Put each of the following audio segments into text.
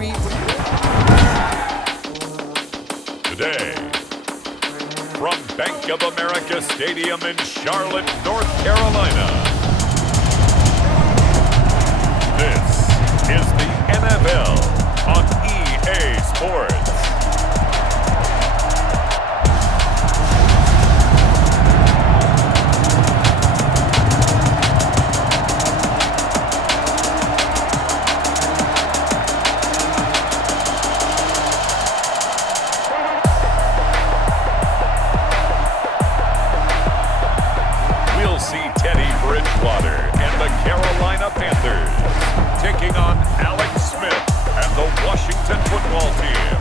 read. Today, from Bank of America Stadium in Charlotte, North Carolina, this is the NFL on EA Sports. And the Carolina Panthers taking on Alex Smith and the Washington football team.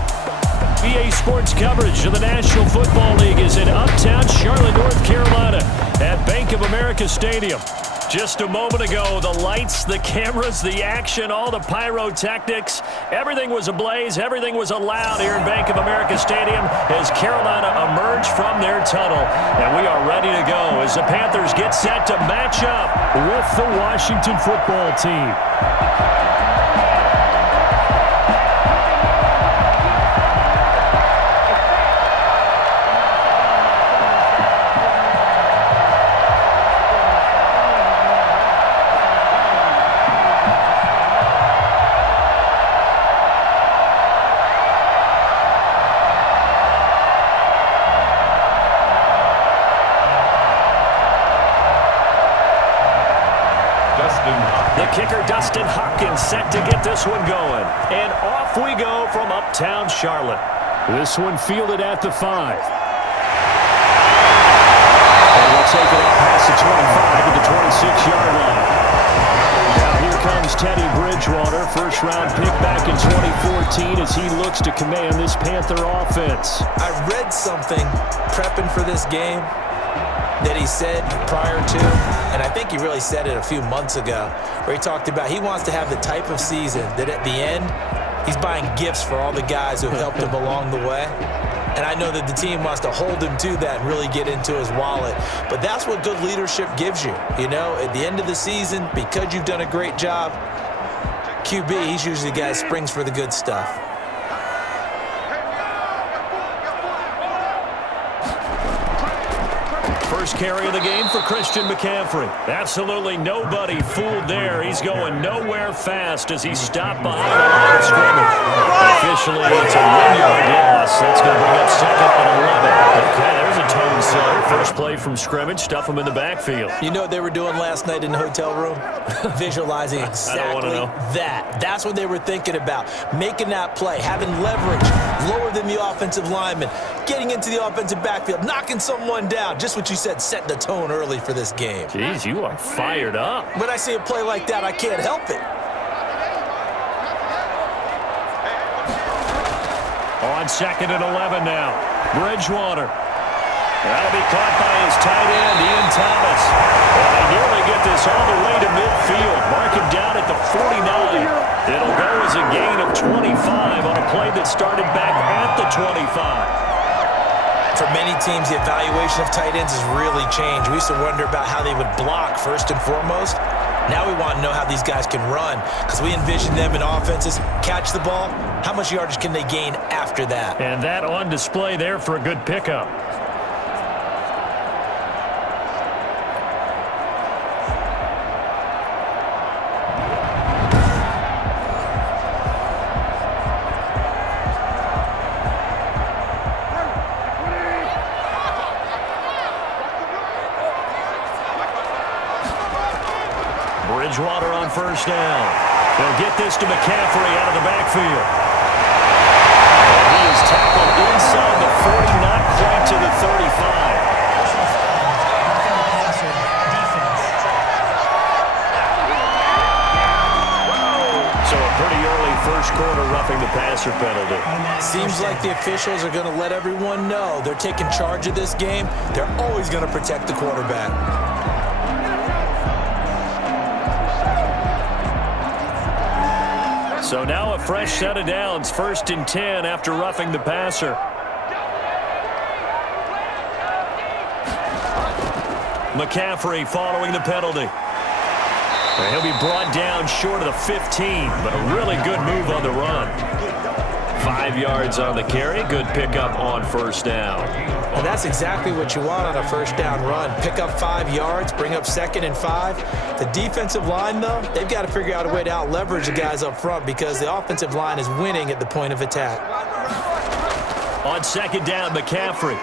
EA Sports coverage of the National Football League is in uptown Charlotte, North Carolina at Bank of America Stadium. Just a moment ago, the lights, the cameras, the action, all the pyrotechnics, everything was ablaze, everything was allowed here in Bank of America Stadium as Carolina emerged from their tunnel. And we are ready to go as the Panthers get set to match up with the Washington football team. Kicker Dustin Hopkins set to get this one going. And off we go from uptown Charlotte. This one fielded at the 5. And we'll take it up past the 25 to the 26-yard line. Now here comes Teddy Bridgewater, first-round pick back in 2014 as he looks to command this Panther offense. I read something prepping for this game that he said prior to, and I think he really said it a few months ago, where he talked about he wants to have the type of season that at the end, he's buying gifts for all the guys who helped him along the way. And I know that the team wants to hold him to that and really get into his wallet. But that's what good leadership gives you. You know, at the end of the season, because you've done a great job, QB, he's usually the guy that springs for the good stuff. First carry of the game for Christian McCaffrey. Absolutely nobody fooled there. He's going nowhere fast as he stopped behind the line of scrimmage. Officially, it's a 1-yard loss. That's going to bring up second and 11. Okay, there's a tone setter. First play from scrimmage, stuff him in the backfield. You know what they were doing last night in the hotel room? Visualizing exactly that. That's what they were thinking about. Making that play, having leverage, lower than the offensive lineman, getting into the offensive backfield, knocking someone down. Just what you said, set the tone early for this game. Jeez, you are fired up. When I see a play like that, I can't help it. On second and 11 now. Bridgewater. That'll be caught by his tight end, Ian Thomas. And they nearly get this all the way to midfield. Mark him down at the 49. It'll go as a gain of 25 on a play that started back at the 25. For many teams, the evaluation of tight ends has really changed. We used to wonder about how they would block first and foremost. Now we want to know how these guys can run because we envision them in offenses, catch the ball. How much yardage can they gain after that? And that on display there for a good pickup. Bridgewater on first down. They'll get this to McCaffrey out of the backfield. And he is tackled inside the 40, not quite to the 35. So a pretty early first quarter roughing the passer penalty. Seems like the officials are going to let everyone know they're taking charge of this game. They're always going to protect the quarterback. So now a fresh set of downs, 1st and 10 after roughing the passer. McCaffrey following the penalty. And he'll be brought down short of the 15, but a really good move on the run. 5 yards on the carry. Good pickup on first down. And that's exactly what you want on a first down run. Pick up 5 yards, bring up 2nd and 5. The defensive line, though, they've got to figure out a way to out-leverage the guys up front because the offensive line is winning at the point of attack. On 2nd down, McCaffrey.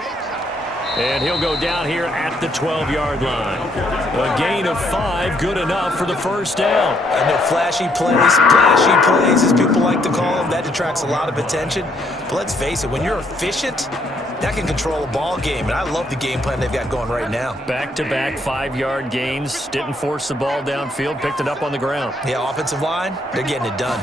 And he'll go down here at the 12-yard line. A gain of 5, good enough for the first down. And the flashy plays, as people like to call them, that attracts a lot of attention. But let's face it, when you're efficient, that can control a ball game. And I love the game plan they've got going right now. Back-to-back 5-yard gains. Didn't force the ball downfield. Picked it up on the ground. Yeah, offensive line, they're getting it done.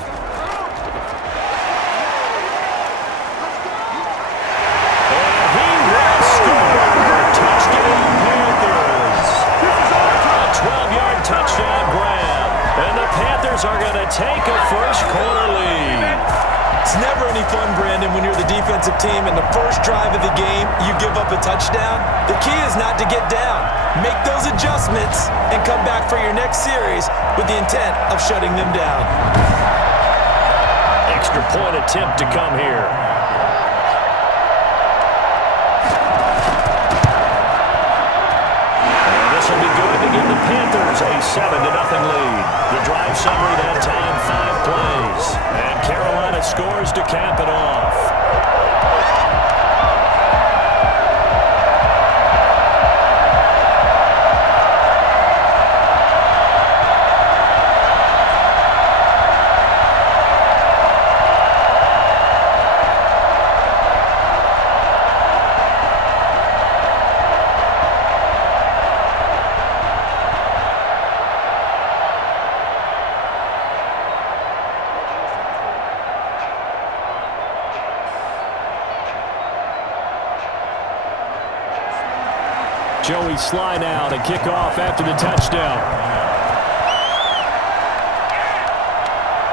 Touchdown grab. And the Panthers are going to take a first-quarter lead. It's never any fun, Brandon, when you're the defensive team and the first drive of the game, you give up a touchdown. The key is not to get down. Make those adjustments and come back for your next series with the intent of shutting them down. Extra point attempt to come here. Give the Panthers a 7-0 lead. The drive summary that time, 5 plays. And Carolina scores to cap it off. Joey slide out and kick off after the touchdown.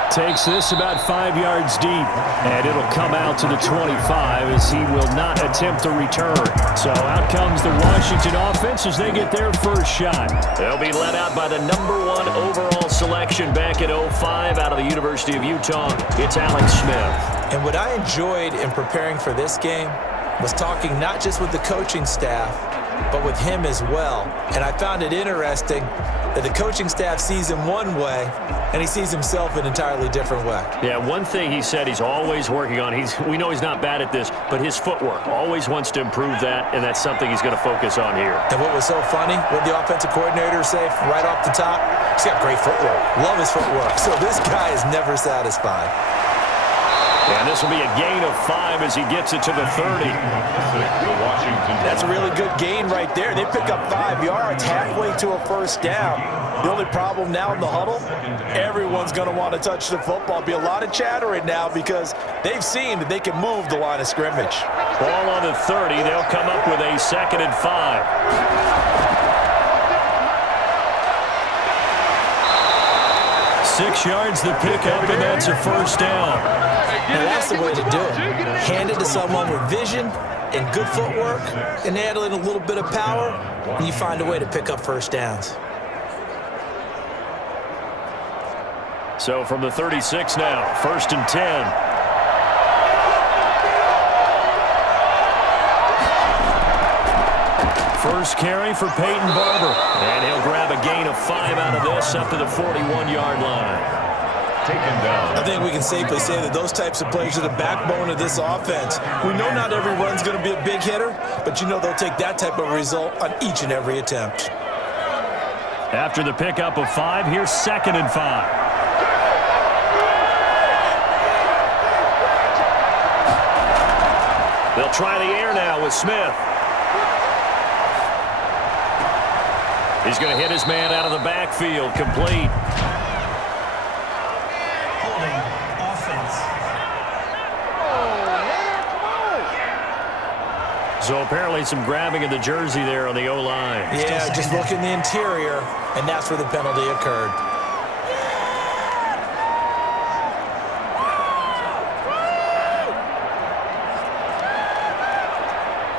Takes this about 5 yards deep, and it'll come out to the 25 as he will not attempt to return. So out comes the Washington offense as they get their first shot. They'll be led out by the #1 overall selection back in 05 out of the University of Utah. It's Alex Smith. And what I enjoyed in preparing for this game was talking not just with the coaching staff, but with him as well. And I found it interesting that the coaching staff sees him one way, and he sees himself an entirely different way. Yeah, one thing he said he's always working on, we know he's not bad at this, but his footwork, always wants to improve that, and that's something he's going to focus on here. And what was so funny, what the offensive coordinator say right off the top, he's got great footwork. Love his footwork. So this guy is never satisfied. And this will be a gain of 5 as he gets it to the 30. That's a really good gain right there. They pick up 5 yards halfway to a first down. The only problem now in the huddle, everyone's going to want to touch the football. Be a lot of chattering now because they've seen that they can move the line of scrimmage. Ball on the 30. They'll come up with a 2nd and 5. 6 yards the pickup, and that's a first down. Now that's the way to do it. Hand it to someone with vision and good footwork and add in a little bit of power, and you find a way to pick up first downs. So from the 36 now, 1st and 10. First carry for Peyton Barber. And he'll grab a gain of 5 out of this up to the 41-yard line. I think we can safely say that those types of plays are the backbone of this offense. We know not every run's going to be a big hitter, but you know they'll take that type of result on each and every attempt. After the pickup of 5, here's 2nd and 5. They'll try the air now with Smith. He's going to hit his man out of the backfield, complete. So apparently some grabbing of the jersey there on the O-line. Yeah, just look in the interior, and that's where the penalty occurred.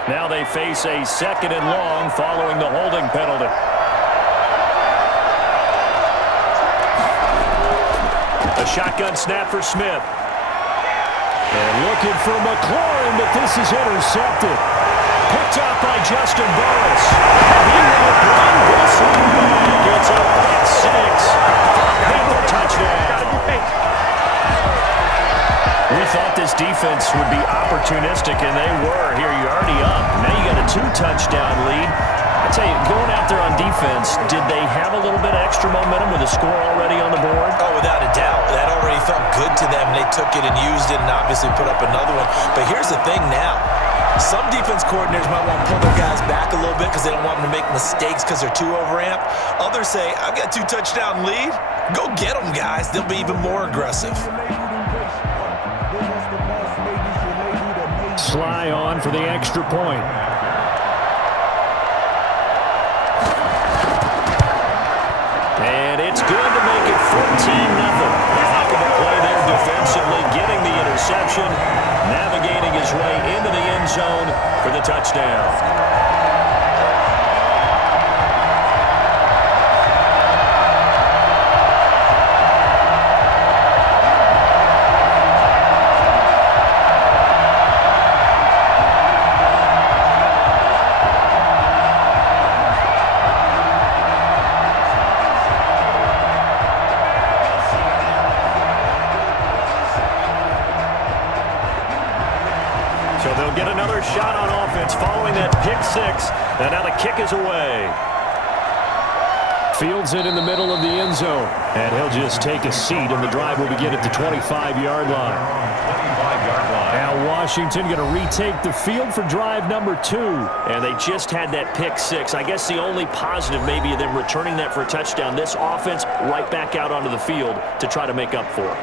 Now they face a 2nd and long following the holding penalty. A shotgun snap for Smith. And look looking for McLaurin, but this is intercepted. Picked up by Justin Burris. He will bring this one back. It's a pick six. Panther touchdown. We thought this defense would be opportunistic, and they were. Here, you're already up. Now you got a 2-touchdown lead. I tell you, going out there on defense, did they have a little bit of extra momentum with a score already on the board? Oh, without a doubt. That already felt good to them. They took it and used it and obviously put up another one. But here's the thing now. Some defense coordinators might want to pull their guys back a little bit because they don't want them to make mistakes because they're too overamped. Others say, I've got a 2-touchdown lead. Go get them, guys. They'll be even more aggressive. Sly on for the extra point. And it's good to make it 14-0. A heck of a play there defensively, getting the interception, navigating his way into the end zone for the touchdown. So they'll get another shot on offense following that pick six. And now the kick is away. Fields it in the middle of the end zone. And he'll just take a seat, and the drive will begin at the 25-yard line. Now Washington going to retake the field for drive number 2. And they just had that pick six. I guess the only positive maybe of them returning that for a touchdown. This offense right back out onto the field to try to make up for it.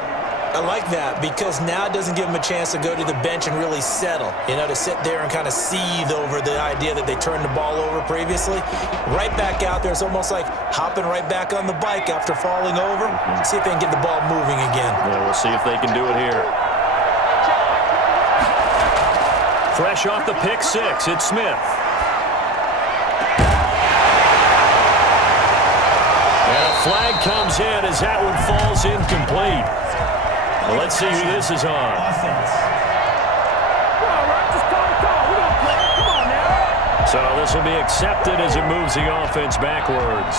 I like that because now it doesn't give them a chance to go to the bench and really settle, to sit there and kind of seethe over the idea that they turned the ball over previously. Right back out there, it's almost like hopping right back on the bike after falling over. See if they can get the ball moving again. Yeah, we'll see if they can do it here. Fresh off the pick six, it's Smith. And a flag comes in as that one falls incomplete. Well, let's see who this is on. So this will be accepted as it moves the offense backwards.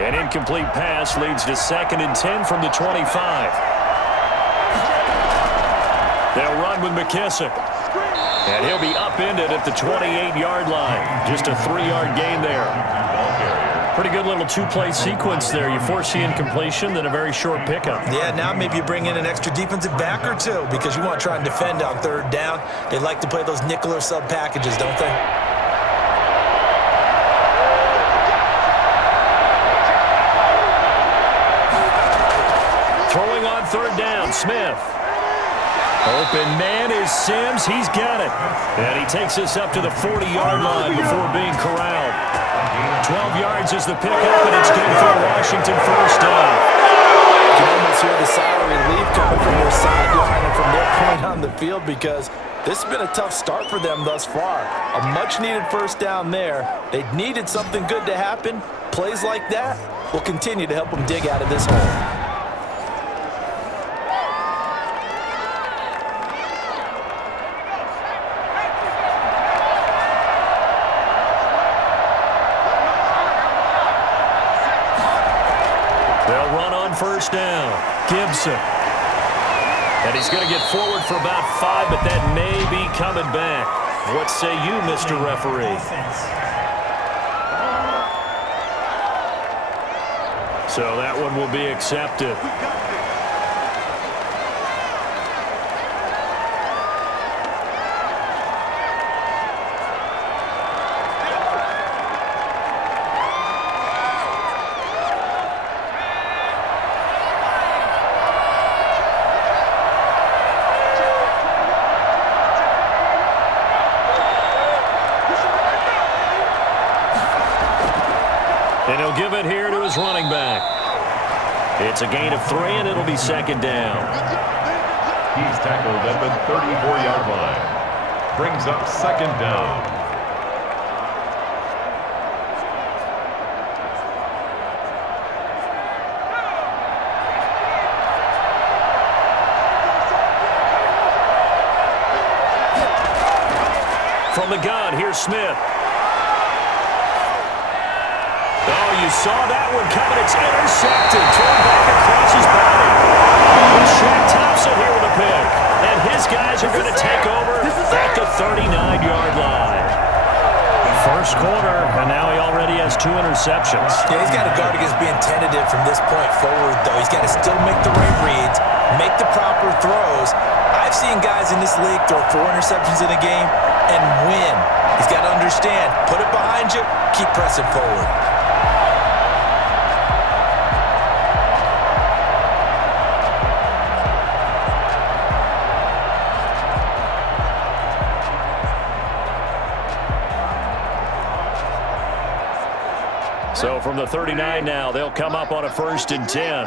An incomplete pass leads to 2nd and 10 from the 25. They'll run with McKissick. And he'll be upended at the 28-yard line. Just a 3-yard gain there. Pretty good little 2-play sequence there. You force the incompletion, then a very short pickup. Yeah, now maybe you bring in an extra defensive back or two because you want to try and defend on 3rd down. They like to play those nickel or sub packages, don't they? Throwing on 3rd down, Smith. Open man is Sims. He's got it. And he takes us up to the 40-yard line before being corralled. 12 yards is the pickup, and it's good for Washington 1st down. You can almost hear the sigh of relief coming from their sideline and from their point on the field because this has been a tough start for them thus far. A much-needed 1st down there. They needed something good to happen. Plays like that will continue to help them dig out of this hole. They'll run on 1st down. Gibson. And he's going to get forward for about 5, but that may be coming back. What say you, Mr. Referee? So that one will be accepted. And he'll give it here to his running back. It's a gain of 3, and it'll be second down. He's tackled at the 34-yard line. Brings up second down. From the gun, here's Smith. Oh, you saw that one coming. It's intercepted. Thrown back across his body. Shaq Thompson here with a pick. And his guys are going to take over at the 39-yard line. First quarter, and now he already has 2 interceptions. Yeah, he's got to guard against being tentative from this point forward, though. He's got to still make the right reads, make the proper throws. I've seen guys in this league throw 4 interceptions in a game and win. He's got to understand, put it behind you, keep pressing forward. So from the 39 now, they'll come up on a 1st and 10.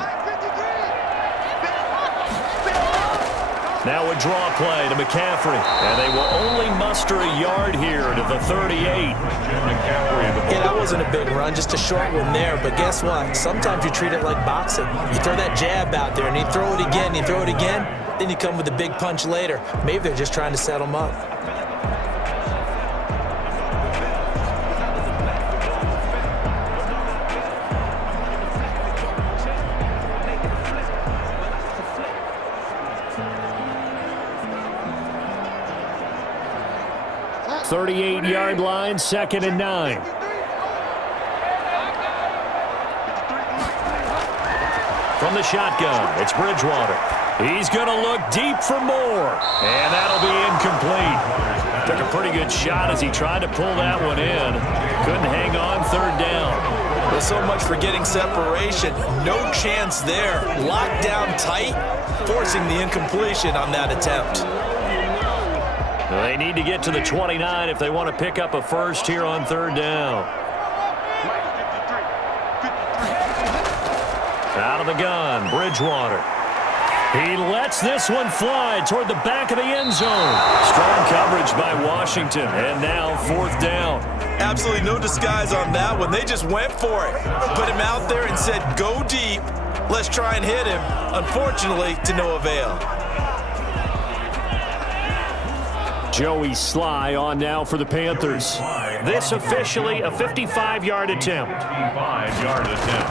Now a draw play to McCaffrey. And they will only muster a yard here to the 38. Yeah, that wasn't a big run, just a short one there. But guess what? Sometimes you treat it like boxing. You throw that jab out there, and you throw it again, you throw it again, then you come with a big punch later. Maybe they're just trying to set them up. .38-yard line, 2nd and 9. From the shotgun, it's Bridgewater. He's going to look deep for more, and that'll be incomplete. Took a pretty good shot as he tried to pull that one in. Couldn't hang on, 3rd down. Well, so much for getting separation. No chance there. Locked down tight, forcing the incompletion on that attempt. They need to get to the 29 if they want to pick up a first here on 3rd down. Out of the gun, Bridgewater. He lets this one fly toward the back of the end zone. Strong coverage by Washington, and now 4th down. Absolutely no disguise on that one. They just went for it. Put him out there and said, go deep. Let's try and hit him. Unfortunately, to no avail. Joey Sly on now for the Panthers. This officially a 55-yard attempt. 55-yard attempt.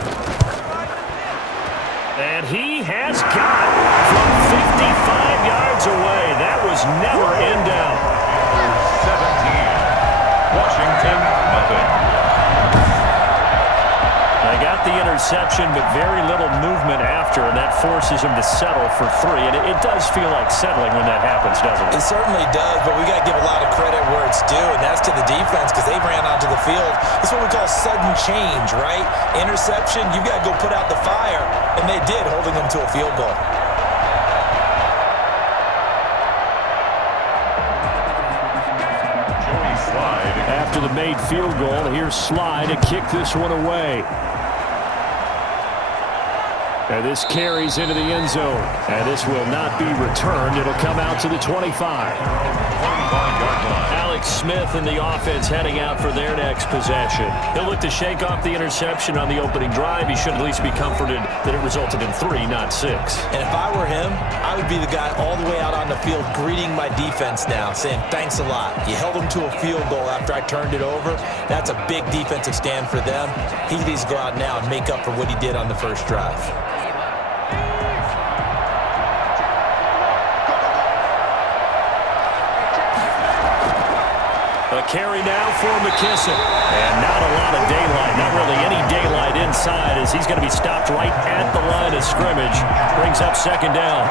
And he has got it from 55 yards away. That was never in doubt. 17. Washington, nothing. They got the interception, but very little movement after, and that forces him to settle for 3. And it does feel like settling when that happens, doesn't it? It certainly does, but we got to give a lot of credit where it's due, and that's to the defense because they ran onto the field. It's what we call sudden change, right? Interception, you got to go put out the fire, and they did, holding them to a field goal. After the made field goal, here's Sly to kick this one away. And this carries into the end zone. And this will not be returned. It'll come out to the 25. 25-yard line. Alex Smith and the offense heading out for their next possession. He'll look to shake off the interception on the opening drive. He should at least be comforted that it resulted in 3, not 6. And if I were him, I would be the guy all the way out on the field greeting my defense now, saying thanks a lot. You held them to a field goal after I turned it over. That's a big defensive stand for them. He needs to go out now and make up for what he did on the first drive. A carry now for McKissick. And not a lot of daylight. Not really any daylight inside as he's going to be stopped right at the line of scrimmage. Brings up 2nd down.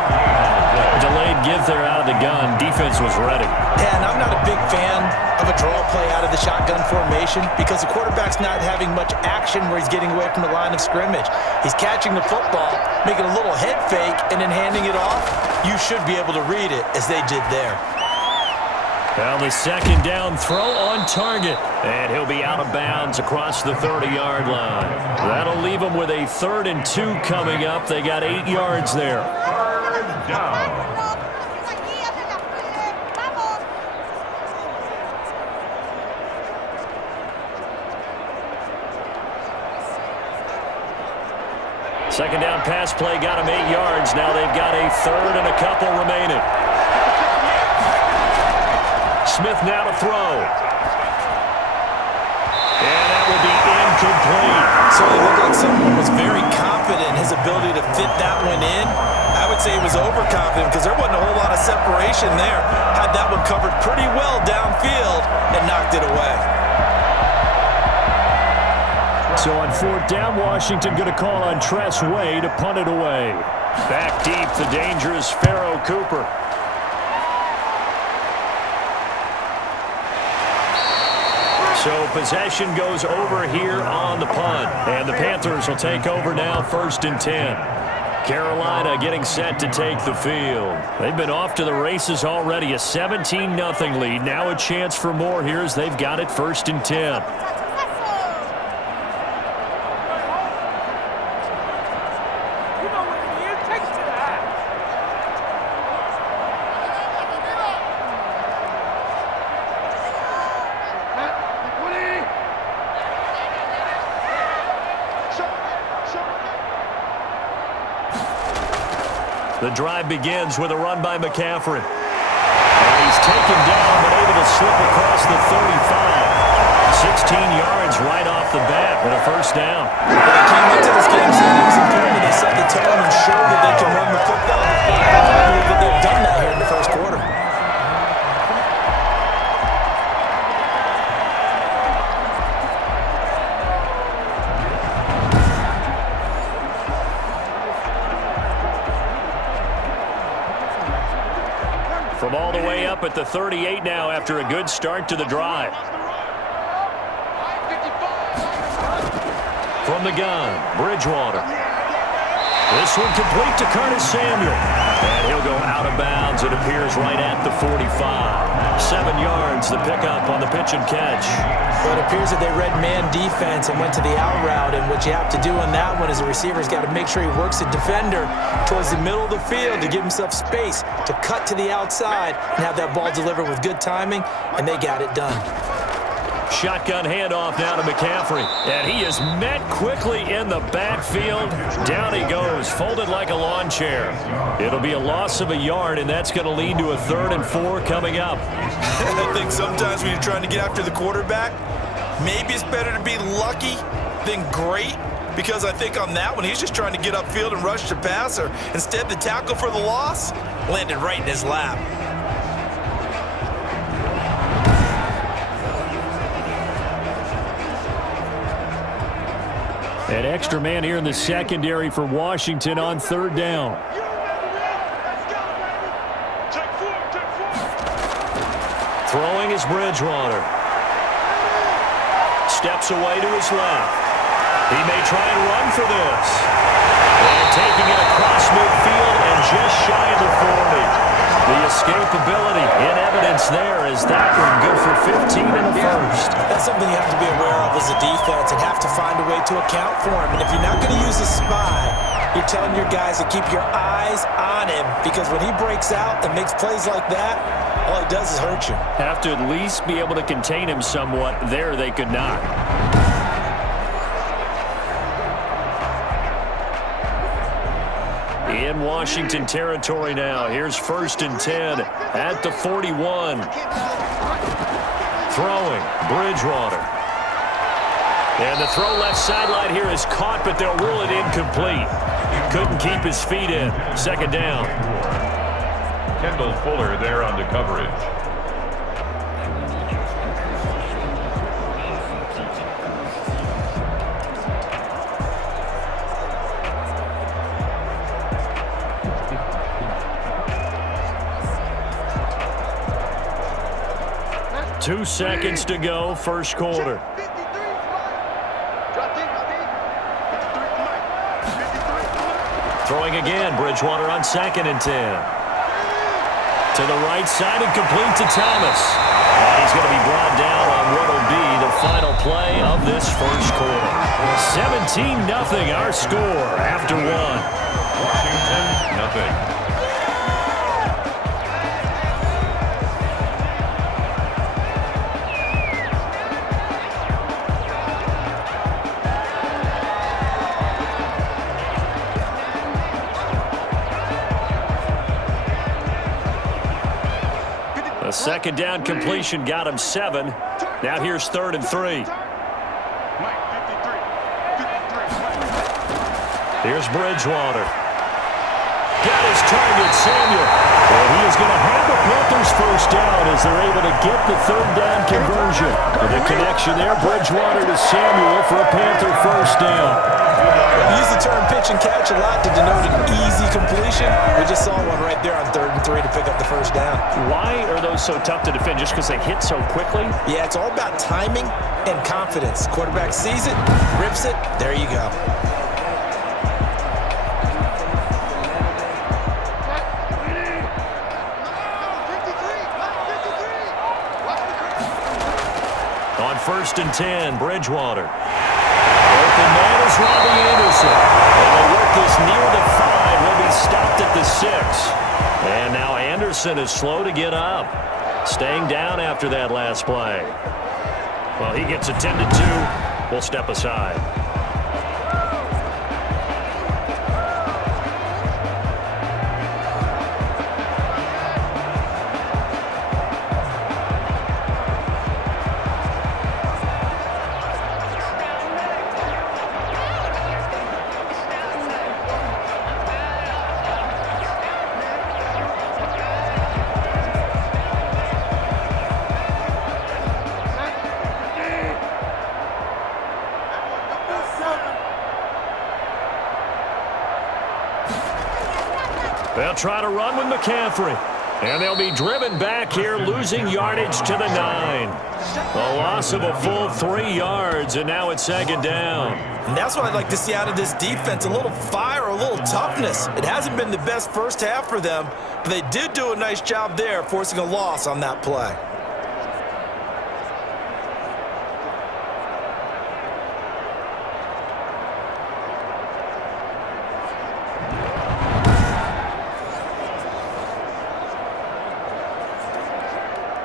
Delayed give there out of the gun. Defense was ready. Yeah, and I'm not a big fan of a draw play out of the shotgun formation because the quarterback's not having much action where he's getting away from the line of scrimmage. He's catching the football, making a little head fake, and then handing it off. You should be able to read it as they did there. Well, the second down throw on target. And he'll be out of bounds across the 30-yard line. That'll leave him with a 3rd and 2 coming up. They got 8 yards there. Third down. Second down pass play got him 8 yards. Now they've got a 3rd and a couple remaining. Smith now to throw. And that will be incomplete. So it looked like someone was very confident in his ability to fit that one in. I would say he was overconfident because there wasn't a whole lot of separation there. Had that one covered pretty well downfield and knocked it away. So on 4th down, Washington going to call on Tress Way to punt it away. Back deep, the dangerous Pharaoh Cooper. So possession goes over here on the punt. And the Panthers will take over now, 1st and 10. Carolina getting set to take the field. They've been off to the races already. A 17-0 lead. Now a chance for more here as they've got it 1st and 10. The drive begins with a run by McCaffrey. And he's taken down but able to slip across the 35. 16 yards right off the bat with a 1st down. They came into this game saying it was important. They set the tone and showed that they can run the football. I believe that they've done that here in the 1st quarter. From all the way up at the 38 now after a good start to the drive. From the gun, Bridgewater. This one complete to Curtis Samuel. And he'll go out of bounds. It appears right at the 45. 7 yards, the pickup on the pitch and catch. Well, it appears that they read man defense and went to the out route. And what you have to do on that one is the receiver's got to make sure he works the defender towards the middle of the field to give himself space to cut to the outside and have that ball delivered with good timing, and they got it done. Shotgun handoff now to McCaffrey. And he is met quickly in the backfield. Down he goes, folded like a lawn chair. It'll be a loss of a yard, and that's going to lead to a 3rd and 4 coming up. I think sometimes when you're trying to get after the quarterback, maybe it's better to be lucky than great. Because I think on that one, he's just trying to get upfield and rush the passer. Instead, the tackle for the loss landed right in his lap. An extra man here in the secondary for Washington on 3rd down. Throwing is Bridgewater. Steps away to his left. He may try and run for this. And taking it across midfield and just shy of the 40. The escapability in evidence there as that one good for 15 in the 1st. That's something you have to be aware of as a defense and have to find a way to account for him. And if you're not going to use a spy, you're telling your guys to keep your eyes on him, because when he breaks out and makes plays like that, all he does is hurt you. Have to at least be able to contain him somewhat. There they could not. In Washington territory now. Here's 1st and 10 at the 41. Throwing, Bridgewater. And the throw left sideline here is caught, but they'll rule it incomplete. Couldn't keep his feet in. 2nd down. Kendall Fuller there on the coverage. Two seconds to go, 1st quarter. Throwing again, Bridgewater on 2nd and 10. To the right side and complete to Thomas. And he's going to be brought down on what will be the final play of this first quarter. 17-0 our score after one. Washington, nothing. A second down completion got him 7. Now here's 3rd and 3. Here's Bridgewater. Got his target, Samuel. And he is going to have the Panthers first down as they're able to get the 3rd down conversion. And the connection there, Bridgewater to Samuel for a Panther first down. We use the term pitch and catch a lot to denote an easy completion. We just saw one right there on 3rd and 3 to pick up the first down. Why are those so tough to defend? Just because they hit so quickly? Yeah, it's all about timing and confidence. Quarterback sees it, rips it, there you go. On 1st and 10, Bridgewater. Open man is Robbie Anderson. And they work this near the 5. Will be stopped at the 6. And now Anderson is slow to get up. Staying down after that last play. Well, he gets attended to. We'll step aside. They'll try to run with McCaffrey. And they'll be driven back here, losing yardage to the 9. A loss of a full 3 yards, and now it's 2nd down. And that's what I'd like to see out of this defense, a little fire, a little toughness. It hasn't been the best first half for them, but they did do a nice job there, forcing a loss on that play.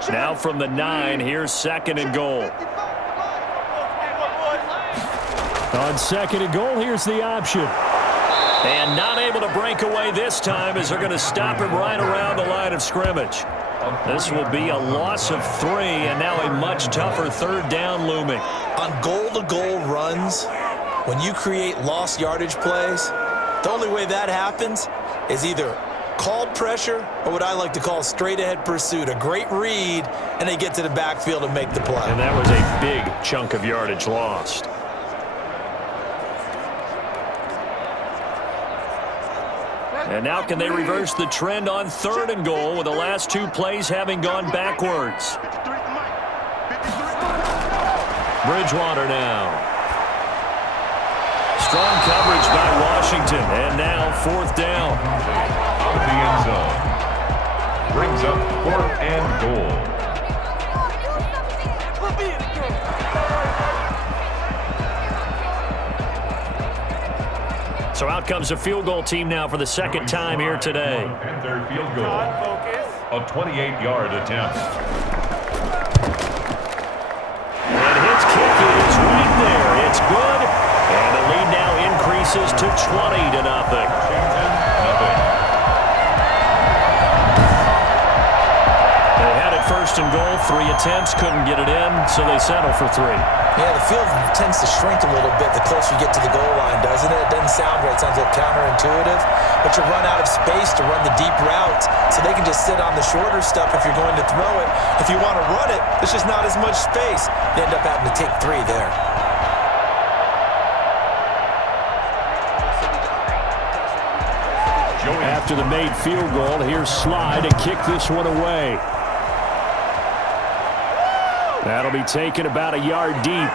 Now from the 9, here's 2nd and goal. On 2nd and goal, here's the option. And not able to break away this time as they're going to stop him right around the line of scrimmage. This will be a loss of 3, and now a much tougher 3rd down looming. On goal-to-goal runs, when you create lost yardage plays, the only way that happens is either called pressure or what I like to call straight-ahead pursuit. A great read, and they get to the backfield and make the play. And that was a big chunk of yardage lost. And now can they reverse the trend on 3rd and goal with the last 2 plays having gone backwards? Bridgewater now. Strong coverage by Washington. And now 4th down. Out of the end zone. Brings up 4th and goal. So out comes a field goal team now for the 2nd time here today. Panther field goal. A 28-yard attempt. And his kick is right there. It's good. And the lead now increases to 20-0. They had it 1st and goal. 3 attempts, couldn't get it in, so they settle for 3. Yeah, the field tends to shrink a little bit the closer you get to the goal line, doesn't it? It doesn't sound right. It sounds a little counterintuitive. But you run out of space to run the deep routes, so they can just sit on the shorter stuff if you're going to throw it. If you want to run it, there's just not as much space. You end up having to take 3 there. After the made field goal, here's Sly to kick this one away. That'll be taken about a yard deep.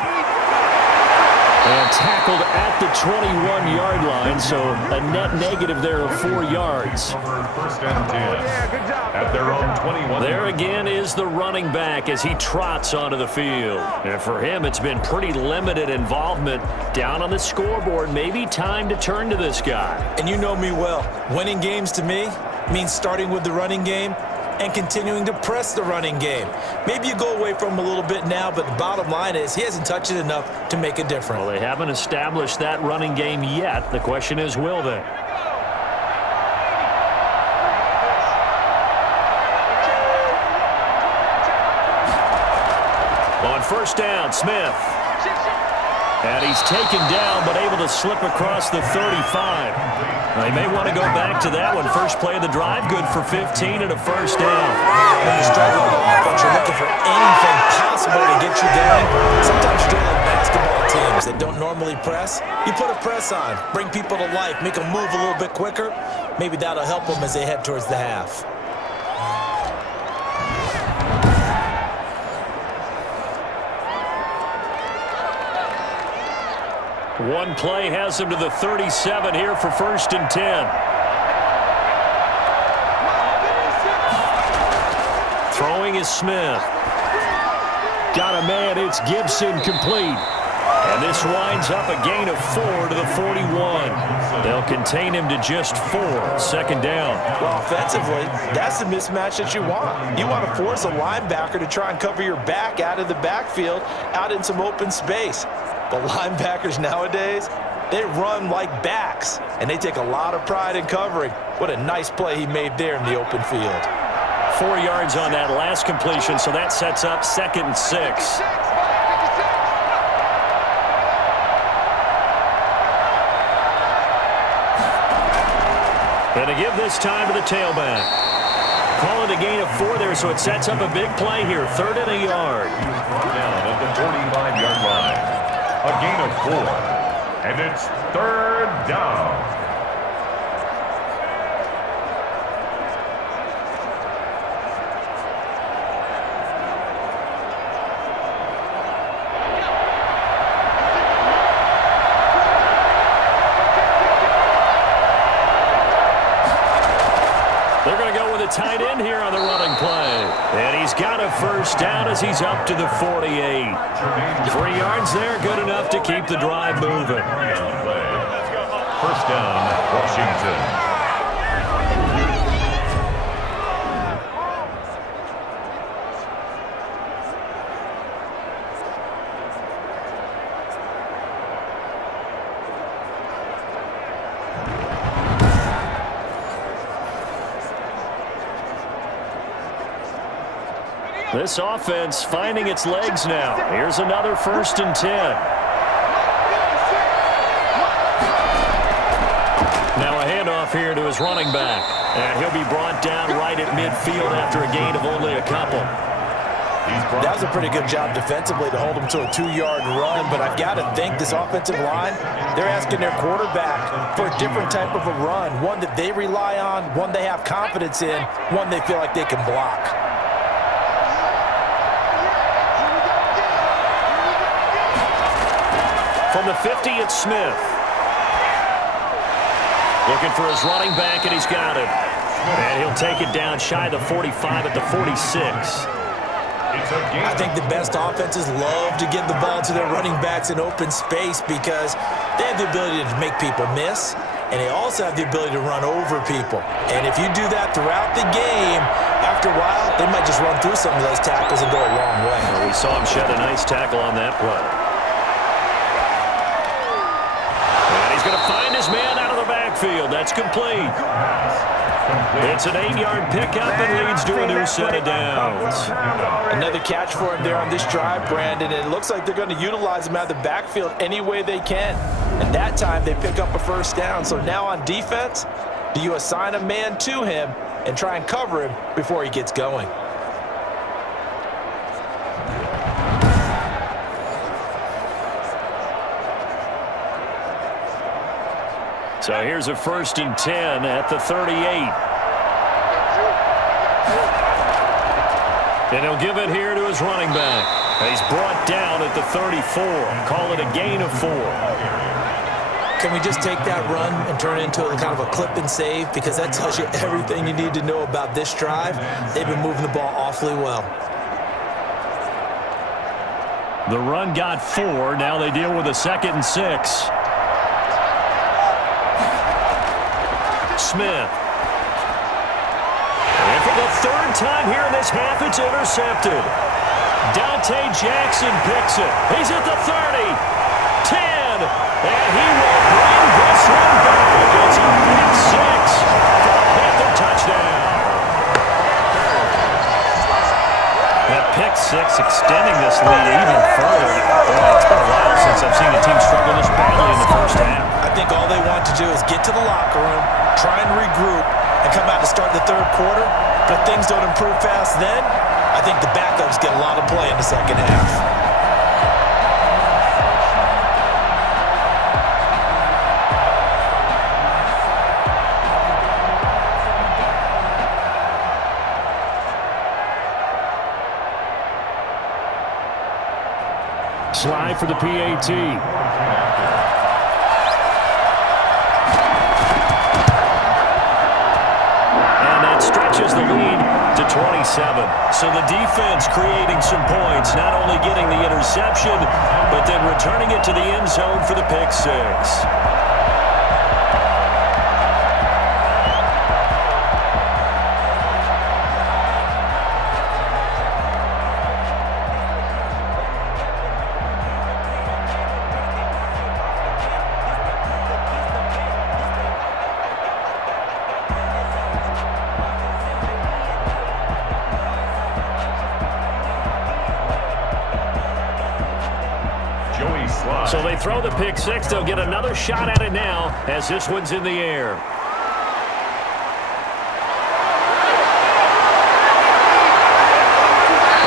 And tackled at the 21-yard line, so a net negative there of 4 yards. First and 10 at their own 21. There again is the running back as he trots onto the field. And for him, it's been pretty limited involvement down on the scoreboard. Maybe time to turn to this guy. And you know me well. Winning games to me means starting with the running game and continuing to press the running game. Maybe you go away from him a little bit now, but the bottom line is he hasn't touched it enough to make a difference. Well, they haven't established that running game yet. The question is, will they? On first down, Smith. And he's taken down, but able to slip across the 35. Now, he may want to go back to that one. First play of the drive, good for 15 and a first down. When you strike on the offense, you're looking for anything possible to get you down. Sometimes you're doing like basketball teams that don't normally press. You put a press on, bring people to life, make them move a little bit quicker. Maybe that'll help them as they head towards the half. One play has him to the 37 here for first and 10. Throwing is Smith. Got a man, it's Gibson, complete. And this winds up a gain of 4 to the 41. They'll contain him to just 4. Second down. Well, offensively, that's the mismatch that you want. You want to force a linebacker to try and cover your back out of the backfield, out in some open space. The linebackers nowadays, they run like backs, and they take a lot of pride in covering. What a nice play he made there in the open field. 4 yards on that last completion, so that sets up second and 6. And to give this time to the tailback. Call it a gain of 4 there, so it sets up a big play here. Third and a yard. Down at the 45-yard line. A gain of 4. And it's third down. They're going to go with a tight end here on the running play. And he's got a first down as he's up to the 48. 3 yards there, good enough to keep the drive moving. First down, Washington. This offense finding its legs now. Here's another first and 10. Now a handoff here to his running back. And he'll be brought down right at midfield after a gain of only a couple. That was a pretty good job defensively to hold him to a 2-yard run, but I've got to think this offensive line, they're asking their quarterback for a different type of a run, one that they rely on, one they have confidence in, one they feel like they can block. From the 50, it's Smith. Looking for his running back, and he's got it. And he'll take it down shy of the 45 at the 46. I think the best offenses love to get the ball to their running backs in open space because they have the ability to make people miss, and they also have the ability to run over people. And if you do that throughout the game, after a while, they might just run through some of those tackles and go a long way. Well, we saw him shed a nice tackle on that play. And he's going to find his man out of the backfield. That's complete. It's an 8-yard pickup and leads to a new set of downs. Another catch for him there on this drive, Brandon. It looks like they're going to utilize him out of the backfield any way they can. And that time they pick up a first down. So now on defense, do you assign a man to him and try and cover him before he gets going? So here's a first and 10 at the 38. And he'll give it here to his running back. He's brought down at the 34. Call it a gain of 4. Can we just take that run and turn it into a kind of a clip and save? Because that tells you everything you need to know about this drive. They've been moving the ball awfully well. The run got 4. Now they deal with a 2nd and 6. Smith. And for the 3rd time here in this half, it's intercepted. Dante Jackson picks it. He's at the 30, 10, and he will bring this one back. It's a big 6 for the Panther touchdown. That pick 6 extending this lead even further. Boy, it's been a while since I've seen a team struggle this badly in the first half. I think all they want to do is get to the locker room, try and regroup, and come out to start the 3rd quarter. But if things don't improve fast then, I think the backups get a lot of play in the 2nd half. Slide for the PAT. And that stretches the lead to 27. So the defense creating some points, not only getting the interception, but then returning it to the end zone for the pick 6. So they throw the pick 6. They'll get another shot at it now as this one's in the air.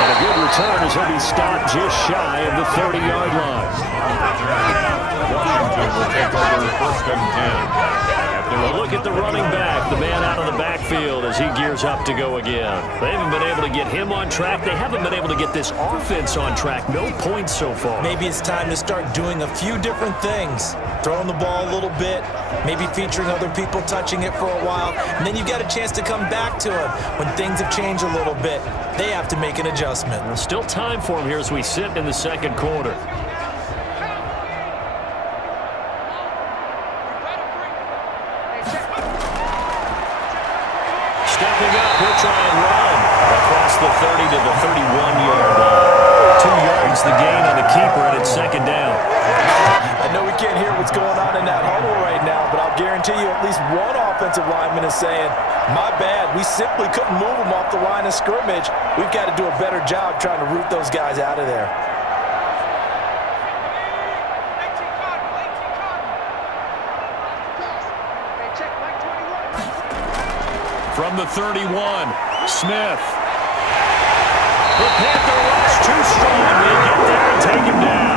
And a good return as he'll be stopped just shy of the 30-yard line. Washington will take over 1st and 10. Well, look at the running back, the man out of the backfield as he gears up to go again. They haven't been able to get him on track. They haven't been able to get this offense on track. No points so far. Maybe it's time to start doing a few different things. Throwing the ball a little bit, maybe featuring other people touching it for a while, and then you've got a chance to come back to it when things have changed a little bit. They have to make an adjustment. Well, still time for him here as we sit in the 2nd quarter. Stepping up, he'll try and run across the 30 to the 31-yard line. 2 yards the gain on the keeper, and it's 2nd down. I know we can't hear what's going on in that huddle right now, but I'll guarantee you at least one offensive lineman is saying, my bad, we simply couldn't move them off the line of scrimmage. We've got to do a better job trying to root those guys out of there. From the 31, Smith. The Panther rush too strong. They get there and take him down.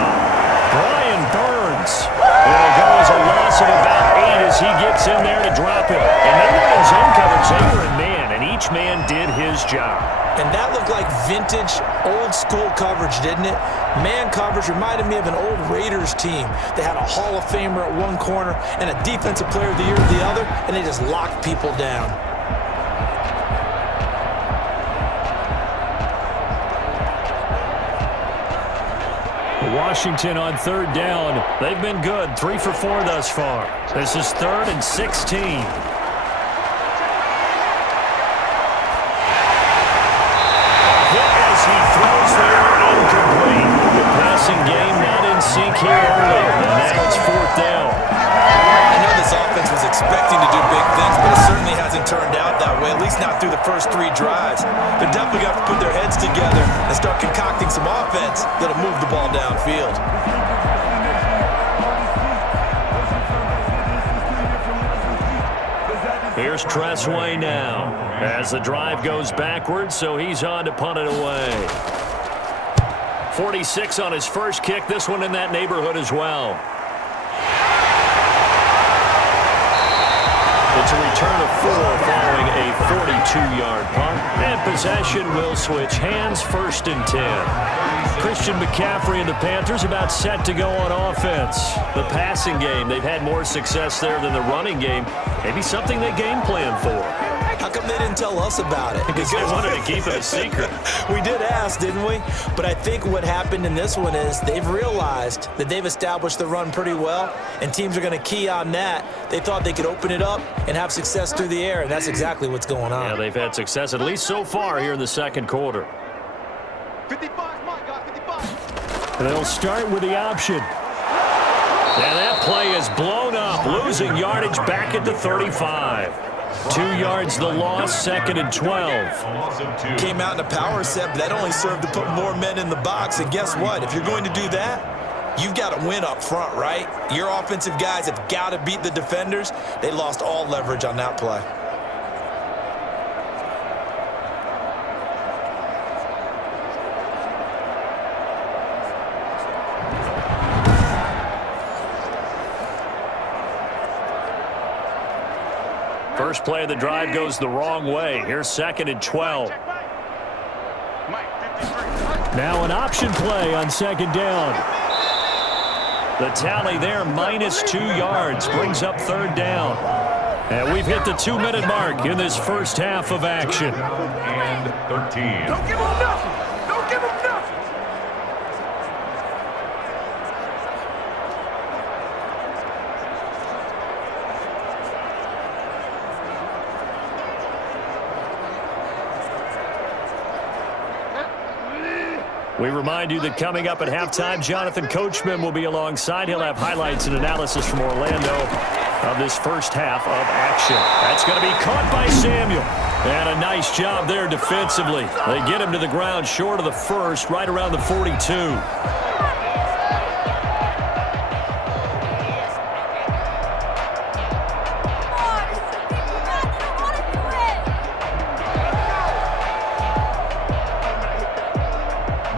Brian Burns. It'll go as a loss of about 8 as he gets in there to drop it. And they were in zone coverage. They were in man, and each man did his job. And that looked like vintage, old-school coverage, didn't it? Man coverage reminded me of an old Raiders team. They had a Hall of Famer at one corner and a Defensive Player of the Year at the other, and they just locked people down. Washington on 3rd down. They've been good. 3 for 4 thus far. This is 3rd and 16. As he throws there, incomplete. The passing game not in sync here early. And now it's 4th down. I know this offense was expecting to do big things, but it certainly hasn't turned out that way, at least not through the first 3 drives. They're definitely going to have to put their heads together and start concocting some offense that'll move the ball downfield. Here's Tressway now as the drive goes backwards, so he's on to punt it away. 46 on his first kick, this one in that neighborhood as well. It's a return of 4 following a 42-yard punt. And possession will switch hands, 1st and 10. Christian McCaffrey and the Panthers about set to go on offense. The passing game, they've had more success there than the running game. Maybe something they game plan for. How come they didn't tell us about it? Because they wanted to keep it a secret. We did ask, didn't we? But I think what happened in this one is they've realized that they've established the run pretty well, and teams are going to key on that. They thought they could open it up and have success through the air, and that's exactly what's going on. Yeah, they've had success, at least so far, here in the second quarter. 55, my God, 55. They'll start with the option. And that play is blown up, losing yardage back at the 35. 2 yards the loss, 2nd and 12. Came out in a power set, but that only served to put more men in the box. And guess what? If you're going to do that, you've got to win up front, right? Your offensive guys have got to beat the defenders. They lost all leverage on that play. First play of the drive goes the wrong way. Here's 2nd and 12. Now an option play on 2nd down. The tally there, -2 yards, brings up 3rd down. And we've hit the 2-minute mark in this first half of action. And 13. Don't give him nothing. Don't give him nothing. We remind you that coming up at halftime, Jonathan Coachman will be alongside. He'll have highlights and analysis from Orlando of this first half of action. That's going to be caught by Samuel. And a nice job there defensively. They get him to the ground short of the first, right around the 42.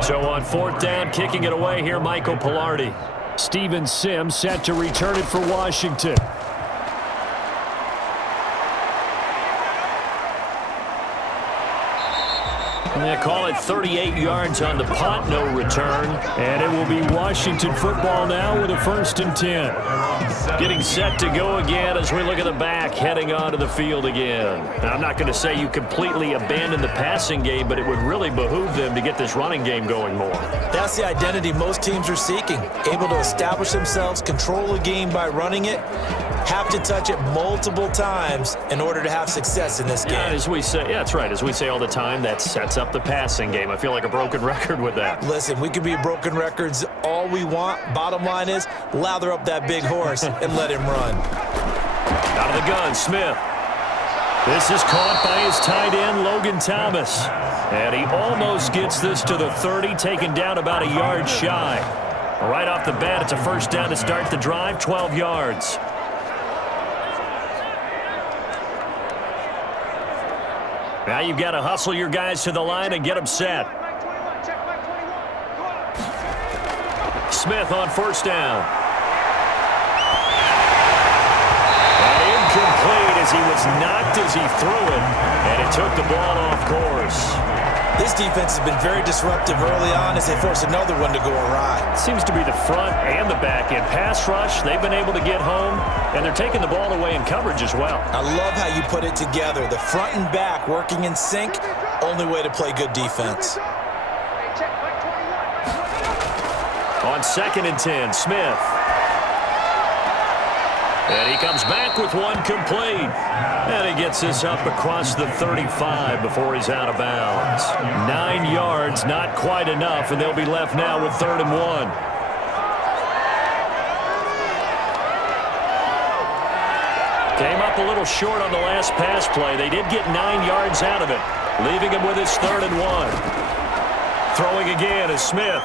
So on 4th down, kicking it away here, Michael Pilardi. Steven Sims set to return it for Washington. And they call it 38 yards on the punt, no return. And it will be Washington football now with a 1st and 10. Getting set to go again as we look at the back, heading onto the field again. Now, I'm not going to say you completely abandon the passing game, but it would really behoove them to get this running game going more. That's the identity most teams are seeking. Able to establish themselves, control the game by running it, have to touch it multiple times in order to have success in this game. Yeah, as we say, yeah, that's right. As we say all the time, that sets up the passing game. I feel like a broken record with that. Listen, we can be broken records all we want. Bottom line is, lather up that big horse and let him run. Out of the gun, Smith. This is caught by his tight end, Logan Thomas. And he almost gets this to the 30, taken down about a yard shy. Right off the bat, it's a 1st down to start the drive, 12 yards. Now you've got to hustle your guys to the line and get them set. Smith on 1st down. And incomplete as he was knocked as he threw it, and it took the ball off course. This defense has been very disruptive early on as they force another one to go awry. Seems to be the front and the back end. Pass rush, they've been able to get home, and they're taking the ball away in coverage as well. I love how you put it together. The front and back working in sync, only way to play good defense. On 2nd and 10, Smith. And he comes back with one complete. And he gets this up across the 35 before he's out of bounds. 9 yards, not quite enough, and they'll be left now with 3rd and 1. Came up a little short on the last pass play. They did get 9 yards out of it, leaving him with his 3rd and 1. Throwing again is Smith.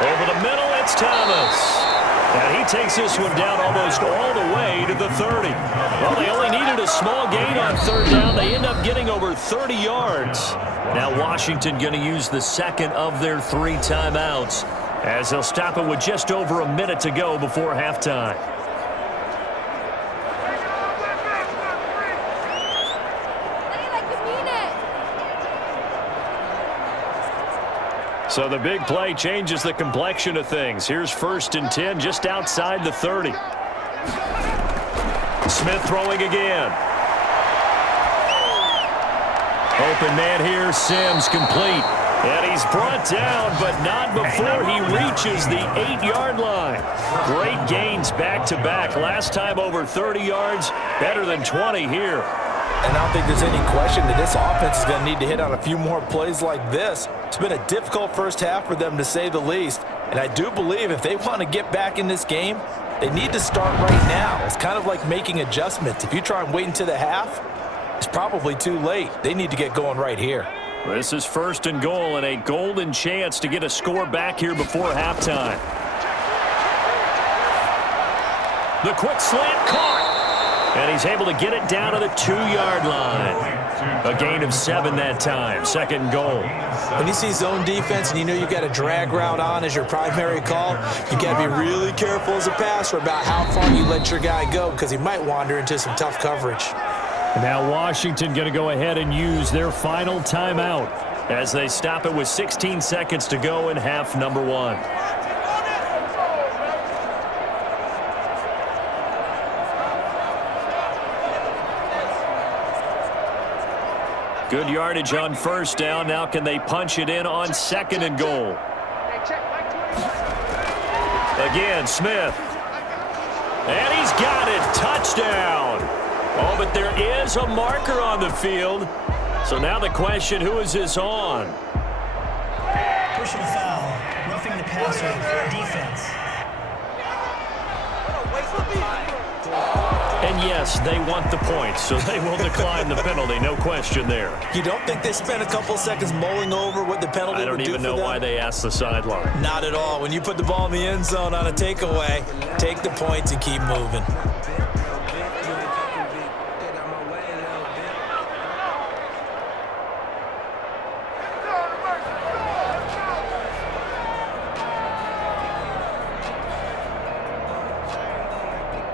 Over the middle, it's Thomas. And he takes this one down almost all the way to the 30. Well, they only needed a small gain on 3rd down. They end up getting over 30 yards. Now Washington going to use the 2nd of their 3 timeouts as they'll stop it with just over a minute to go before halftime. So the big play changes the complexion of things. Here's 1st and 10 just outside the 30. Smith throwing again. Open man here, Sims complete. And he's brought down, but not before he reaches the 8-yard line. Great gains back-to-back. Last time over 30 yards, better than 20 here. And I don't think there's any question that this offense is going to need to hit on a few more plays like this. It's been a difficult first half for them, to say the least. And I do believe if they want to get back in this game, they need to start right now. It's kind of like making adjustments. If you try and wait until the half, it's probably too late. They need to get going right here. This is 1st and goal and a golden chance to get a score back here before halftime. The quick slant caught. And he's able to get it down to the 2-yard line. A gain of 7 that time. 2nd and goal. When you see zone defense and you know you got a drag route on as your primary call, you got to be really careful as a passer about how far you let your guy go, because he might wander into some tough coverage. And now Washington going to go ahead and use their final timeout as they stop it with 16 seconds to go in half number 1. Good yardage on 1st down. Now can they punch it in on 2nd and goal? Again, Smith. And he's got it. Touchdown. Oh, but there is a marker on the field. So now the question, who is this on? Personal foul. Roughing the passer. Defense. And yes, they want the points, so they will decline the penalty. No question there. You don't think they spent a couple seconds mulling over what the penalty would do for them? I don't even know why they asked the sideline. Not at all. When you put the ball in the end zone on a takeaway, take the points and keep moving.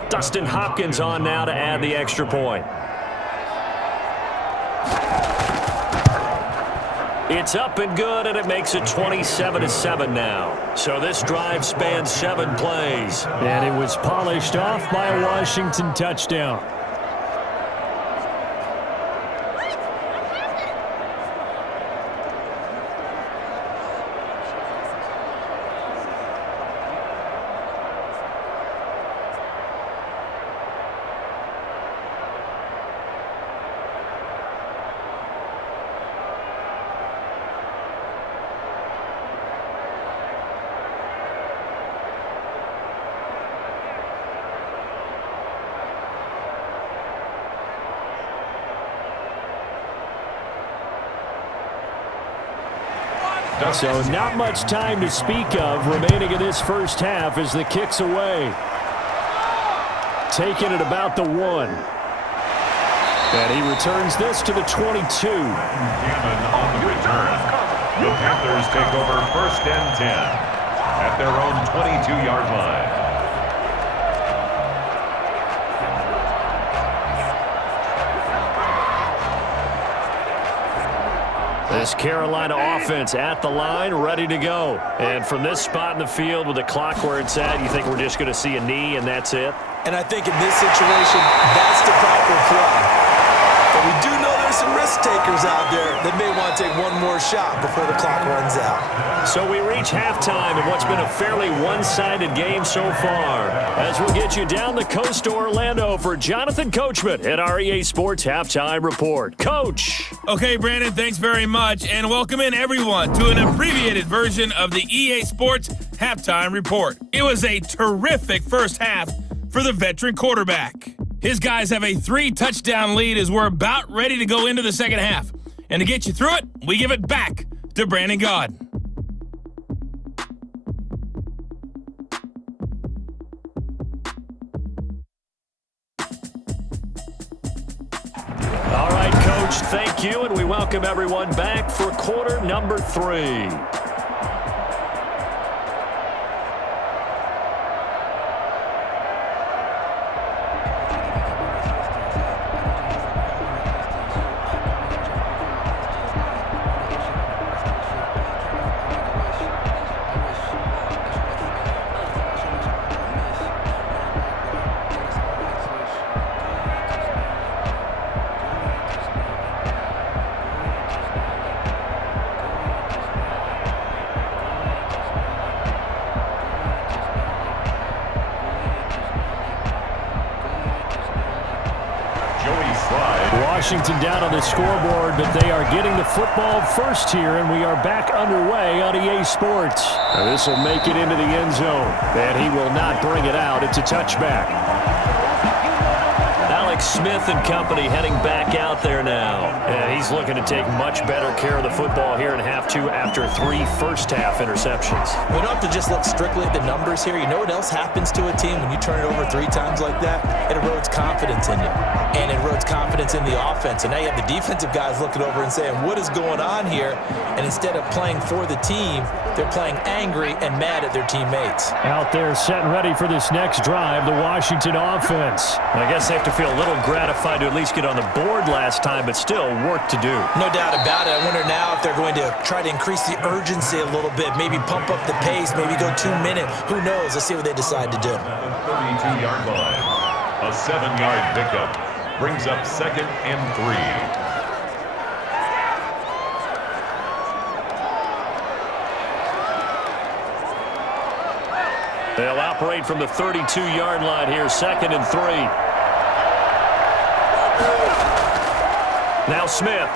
Dustin Hopkins on now to add the extra point. It's up and good, and it makes it 27-7 now. So this drive spans 7 plays. And it was polished off by a Washington touchdown. So not much time to speak of remaining in this first half as the kick's away. Taking it about the 1. And he returns this to the 22. On the return, the Panthers take over 1st and 10 at their own 22-yard line. This Carolina offense at the line, ready to go. And from this spot in the field with the clock where it's at, you think we're just going to see a knee and that's it? And I think in this situation, that's the proper play. But we do know there's some risk takers out there that may want to take one more shot before the clock runs out. So we reach halftime in what's been a fairly one-sided game so far. As we'll get you down the coast to Orlando for Jonathan Coachman at our EA Sports Halftime Report. Coach! Okay, Brandon, thanks very much, and welcome in everyone to an abbreviated version of the EA Sports Halftime Report. It was a terrific first half for the veteran quarterback. His guys have a 3-touchdown lead as we're about ready to go into the second half. And to get you through it, we give it back to Brandon Gaud. All right, Coach, thank you, and we welcome everyone back for quarter number 3. Washington down on the scoreboard, but they are getting the football first here, and we are back underway on EA Sports. This will make it into the end zone, and he will not bring it out. It's a touchback. Alex Smith and company heading back out there now. And he's looking to take much better care of the football here in half two after 3 first-half interceptions. We don't have to just look strictly at the numbers here. You know what else happens to a team when you turn it over 3 times like that? It erodes confidence in you. And it erodes confidence in the offense. And now you have the defensive guys looking over and saying, what is going on here? And instead of playing for the team, they're playing angry and mad at their teammates. Out there set and ready for this next drive, the Washington offense. I guess they have to feel a little gratified to at least get on the board last time, but still work to do. No doubt about it. I wonder now if they're going to try to increase the urgency a little bit, maybe pump up the pace, maybe go 2 minute. Who knows? Let's see what they decide to do. At the 32-yard line, a 7-yard pickup brings up 2nd and 3. They'll operate from the 32-yard line here, 2nd and 3. Now Smith.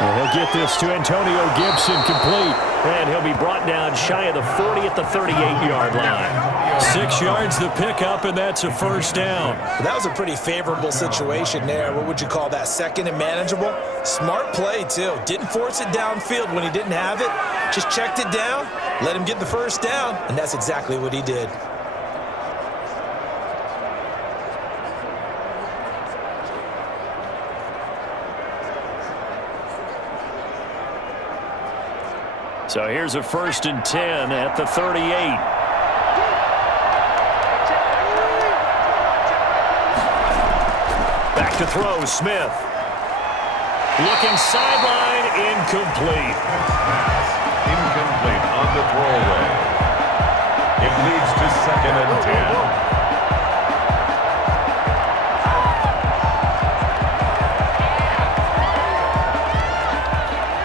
And he'll get this to Antonio Gibson, complete. And he'll be brought down shy of the 40 at the 38-yard line. 6 yards the pickup, and that's a first down. That was a pretty favorable situation there. What would you call that? 2nd and manageable? Smart play, too. Didn't force it downfield when he didn't have it. Just checked it down, let him get the first down, and that's exactly what he did. So here's a 1st and 10 at the 38. Back to throw, Smith. Looking sideline, incomplete. Incomplete on the throwaway. It leads to 2nd and 10.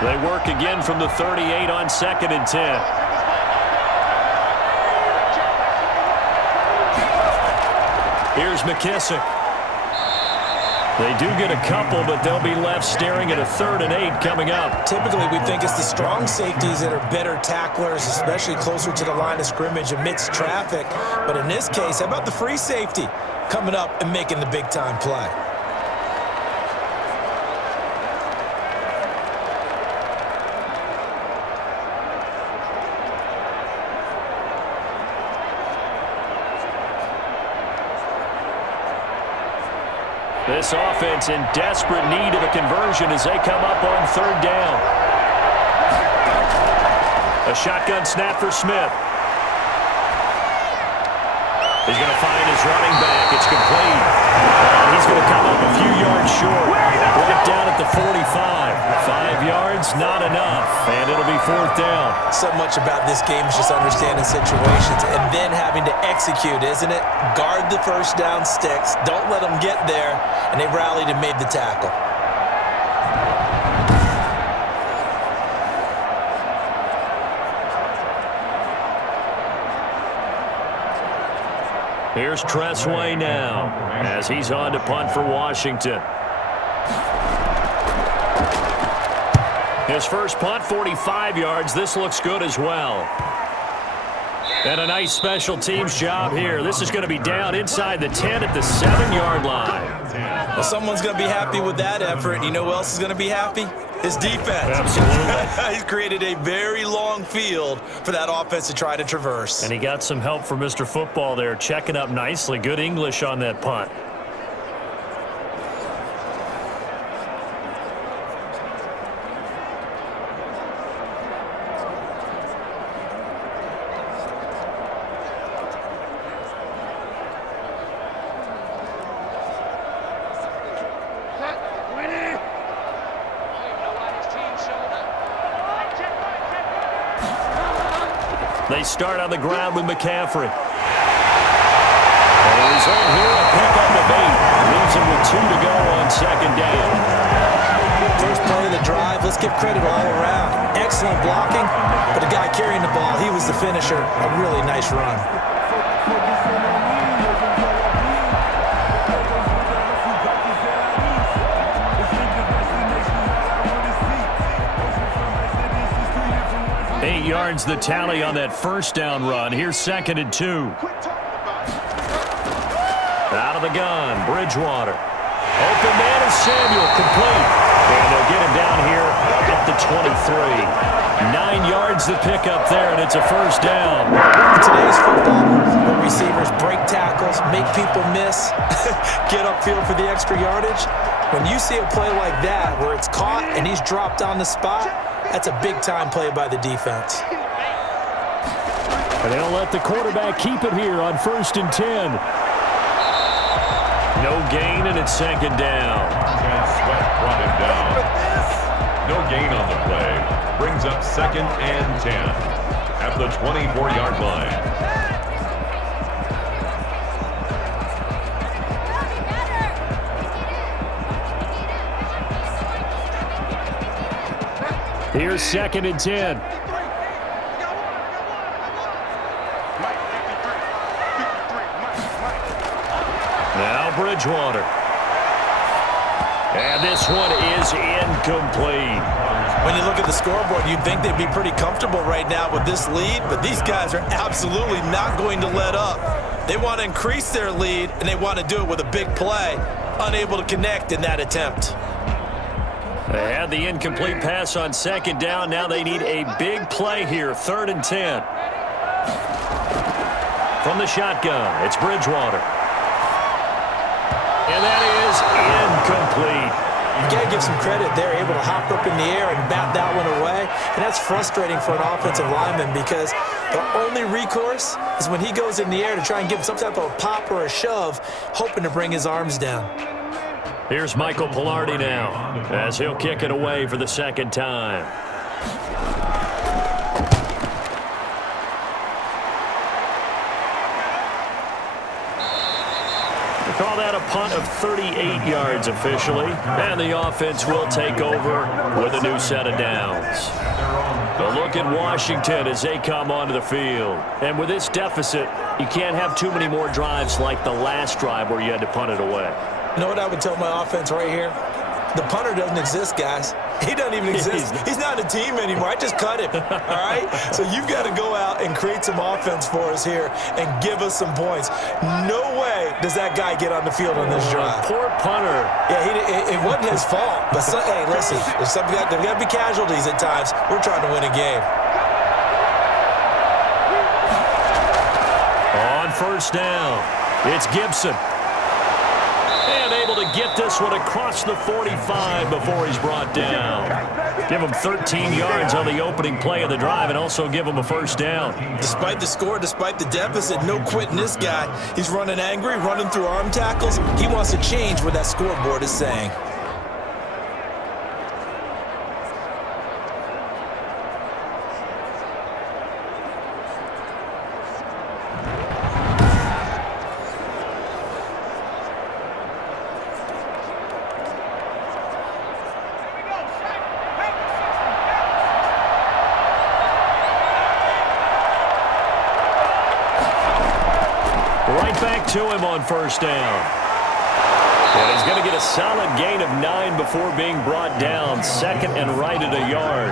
They work again from the 38 on 2nd and 10. Here's McKissick. They do get a couple, but they'll be left staring at a 3rd and 8 coming up. Typically, we think it's the strong safeties that are better tacklers, especially closer to the line of scrimmage amidst traffic. But in this case, how about the free safety coming up and making the big-time play? This offense in desperate need of a conversion as they come up on 3rd down. A shotgun snap for Smith. He's going to find his running back. It's complete. And he's going to come up a few yards short. Brought down at the 45. 5 yards, not enough. And it'll be 4th down. So much about this game is just understanding situations and then having to execute, isn't it? Guard the first down sticks. Don't let them get there. And they rallied and made the tackle. Here's Tressway now as he's on to punt for Washington. His first punt, 45 yards. This looks good as well. And a nice special teams job here. This is going to be down inside the 10 at the 7-yard line. Well, someone's going to be happy with that effort. You know who else is going to be happy? His defense. Absolutely. He's created a very long field for that offense to try to traverse. And he got some help from Mr. Football there, checking up nicely. Good English on that punt. They start on the ground with McCaffrey. And he's in here to pick up the bait. Leaves him with 2 to go on 2nd down. First play of the drive, let's give credit all around. Excellent blocking, but the guy carrying the ball, he was the finisher. A really nice run. yards the tally on that first down run. Here's 2nd and 2. Out of the gun, Bridgewater. Open man is Samuel, complete. And they'll get him down here at the 23. 9 yards to pick up there, and it's a first down. In today's football, where receivers break tackles, make people miss, get upfield for the extra yardage, when you see a play like that where it's caught and he's dropped on the spot, that's a big-time play by the defense. And they'll let the quarterback keep it here on 1st and 10. No gain, and it's 2nd down. And Sweat brought him down. No gain on the play. Brings up 2nd and 10 at the 24-yard line. Here's 2nd and 10. Now Bridgewater. And this one is incomplete. When you look at the scoreboard, you'd think they'd be pretty comfortable right now with this lead, but these guys are absolutely not going to let up. They want to increase their lead, and they want to do it with a big play. Unable to connect in that attempt. They had the incomplete pass on 2nd down. Now they need a big play here, 3rd and 10. From the shotgun, it's Bridgewater. And that is incomplete. You got to give some credit. They're able to hop up in the air and bat that one away. And that's frustrating for an offensive lineman because the only recourse is when he goes in the air to try and give some type of a pop or a shove, hoping to bring his arms down. Here's Michael Pilardi now as he'll kick it away for the 2nd time. Call that a punt of 38 yards officially, and the offense will take over with a new set of downs. A look at Washington as they come onto the field. And with this deficit, you can't have too many more drives like the last drive where you had to punt it away. You know what I would tell my offense right here? The punter doesn't exist, guys. He doesn't even exist. He's not a team anymore. I just cut him, all right? So you've got to go out and create some offense for us here and give us some points. No way does that guy get on the field on this drive. Poor punter. Yeah, it wasn't his fault. But, hey, listen, there's got to be casualties at times. We're trying to win a game. On 1st down, it's Gibson. And able to get this one across the 45 before he's brought down. Give him 13 yards on the opening play of the drive and also give him a 1st down. Despite the score, despite the deficit, no quitting this guy. He's running angry, running through arm tackles. He wants to change what that scoreboard is saying. Back to him on 1st down. And he's going to get a solid gain of 9 before being brought down. 2nd and right at a yard.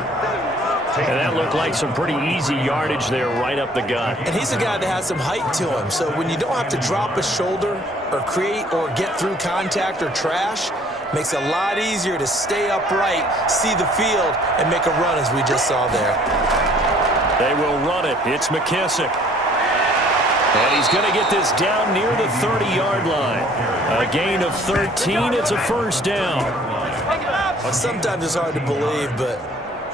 And that looked like some pretty easy yardage there right up the gut. And he's a guy that has some height to him. So when you don't have to drop a shoulder or create or get through contact or trash, makes it a lot easier to stay upright, see the field, and make a run as we just saw there. They will run it. It's McKissick. And he's going to get this down near the 30-yard line. A gain of 13. It's a 1st down. Sometimes it's hard to believe, but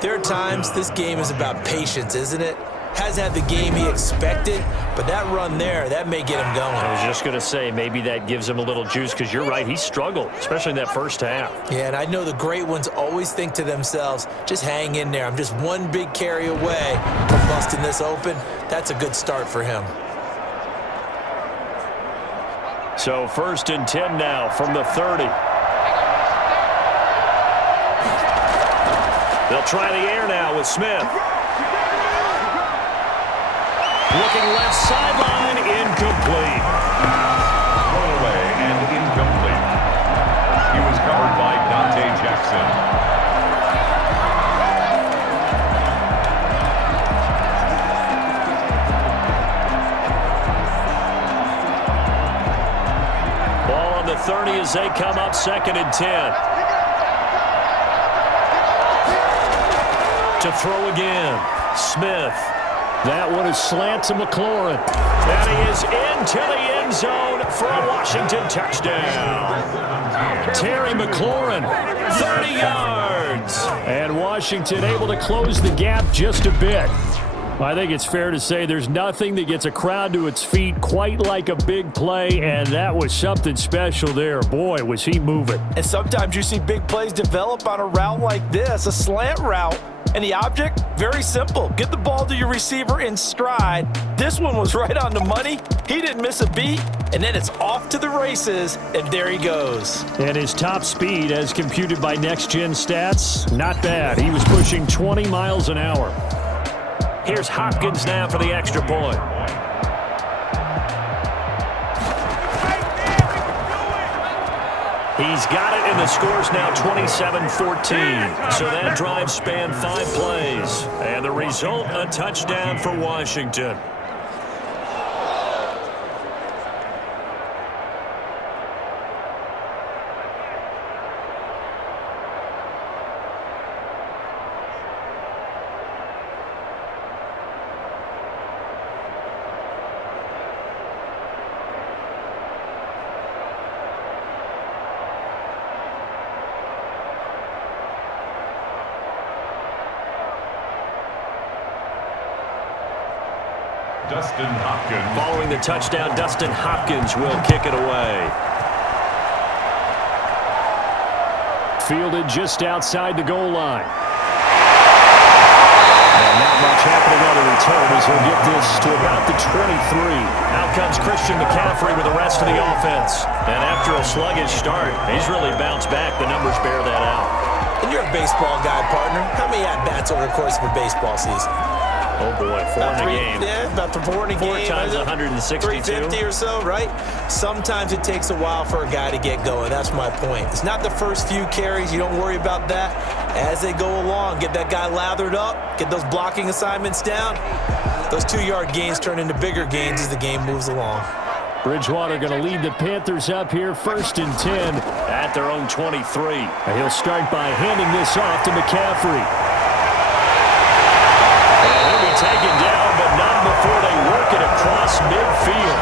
there are times this game is about patience, isn't it? Hasn't had the game he expected, but that run there, that may get him going. I was just going to say, maybe that gives him a little juice because you're right, he struggled, especially in that 1st half. Yeah, and I know the great ones always think to themselves, just hang in there. I'm just one big carry away from busting this open. That's a good start for him. So 1st and 10 now from the 30. They'll try the air now with Smith. Looking left sideline, incomplete. Thrown away and incomplete. He was covered by Dante Jackson. 30 as they come up 2nd and 10. To throw again. Smith. That one is slant to McLaurin. And he is into the end zone for a Washington touchdown. Terry McLaurin, 30 yards. And Washington able to close the gap just a bit. I think it's fair to say there's nothing that gets a crowd to its feet quite like a big play, and that was something special there. Boy, was he moving. And sometimes you see big plays develop on a route like this, a slant route. And the object, very simple. Get the ball to your receiver in stride. This one was right on the money. He didn't miss a beat. And then it's off to the races, and there he goes. And his top speed, as computed by Next Gen Stats, not bad. He was pushing 20 miles an hour. Here's Hopkins now for the extra point. He's got it, and the score's now 27-14. So that drive spanned 5 plays. And the result, a touchdown for Washington. Dustin Hopkins. Following the touchdown, Dustin Hopkins will kick it away. Fielded just outside the goal line. And not much happening on the return as he'll get this to about the 23. Out comes Christian McCaffrey with the rest of the offense. And after a sluggish start, he's really bounced back. The numbers bear that out. And you're a baseball guy, partner. How many at-bats over the course of a baseball season? Oh, boy, 4 in a game. Yeah, about 4 in a game. 4 times 162. 350 or so, right? Sometimes it takes a while for a guy to get going. That's my point. It's not the first few carries. You don't worry about that. As they go along, get that guy lathered up, get those blocking assignments down. Those 2-yard gains turn into bigger gains as the game moves along. Bridgewater going to lead the Panthers up here, 1st and 10. At their own 23. And he'll start by handing this off to McCaffrey. Taken down, but not before they work it across midfield.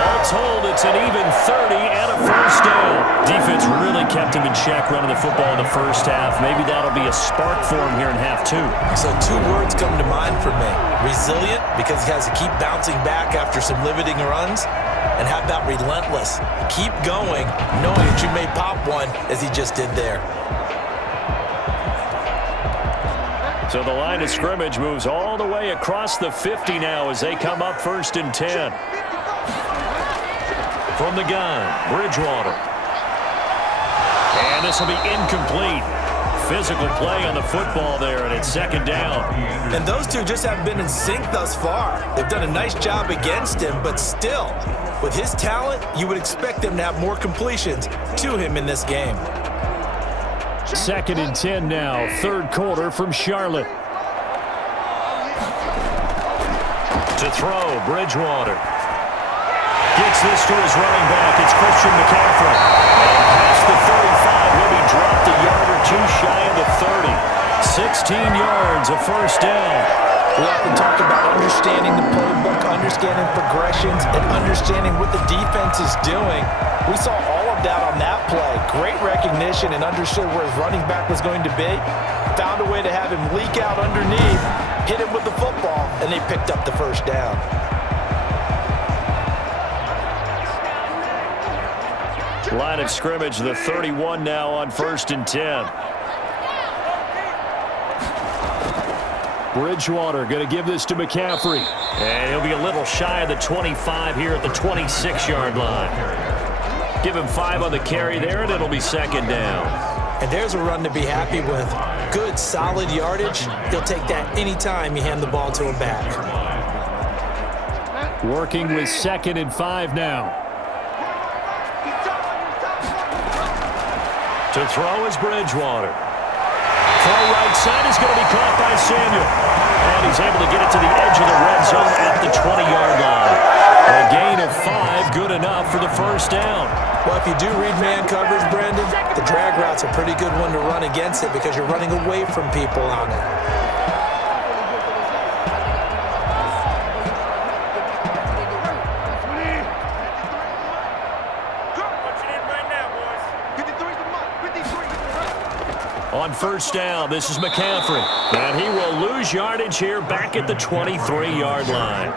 All told, it's an even 30 and a first down. Defense really kept him in check running the football in the first half. Maybe that'll be a spark for him here in half 2. So 2 words come to mind for me. Resilient, because he has to keep bouncing back after some limiting runs. And how about relentless? Keep going, knowing that you may pop one, as he just did there. So the line of scrimmage moves all the way across the 50 now as they come up 1st and 10. From the gun, Bridgewater. And this will be incomplete. Physical play on the football there, and it's 2nd down. And those two just haven't been in sync thus far. They've done a nice job against him, but still, with his talent, you would expect them to have more completions to him in this game. 2nd and 10 now, 3rd quarter from Charlotte. To throw, Bridgewater. Gets this to his running back. It's Christian McCaffrey. And past the 35, he'll be dropped a yard or 2 shy of the 30. 16 yards, a first down. We often talk about understanding the playbook, understanding progressions, and understanding what the defense is doing. We saw all of that on that play. Great recognition and understood where his running back was going to be. Found a way to have him leak out underneath, hit him with the football, and they picked up the first down. Line of scrimmage, the 31 now on 1st and 10. Bridgewater going to give this to McCaffrey. And he'll be a little shy of the 25 here at the 26-yard line. Give him 5 on the carry there, and it'll be 2nd down. And there's a run to be happy with. Good, solid yardage. He'll take that anytime you hand the ball to him back. Working with 2nd and 5 now. To throw is Bridgewater. Throw right side is going to be caught by Samuel. And he's able to get it to the edge of the red zone at the 20-yard line. A gain of 5, good enough for the first down. Well, if you do read man coverage, Brandon, the drag route's a pretty good one to run against it because you're running away from people on it. On first down, this is McCaffrey. And he will lose yardage here back at the 23-yard line.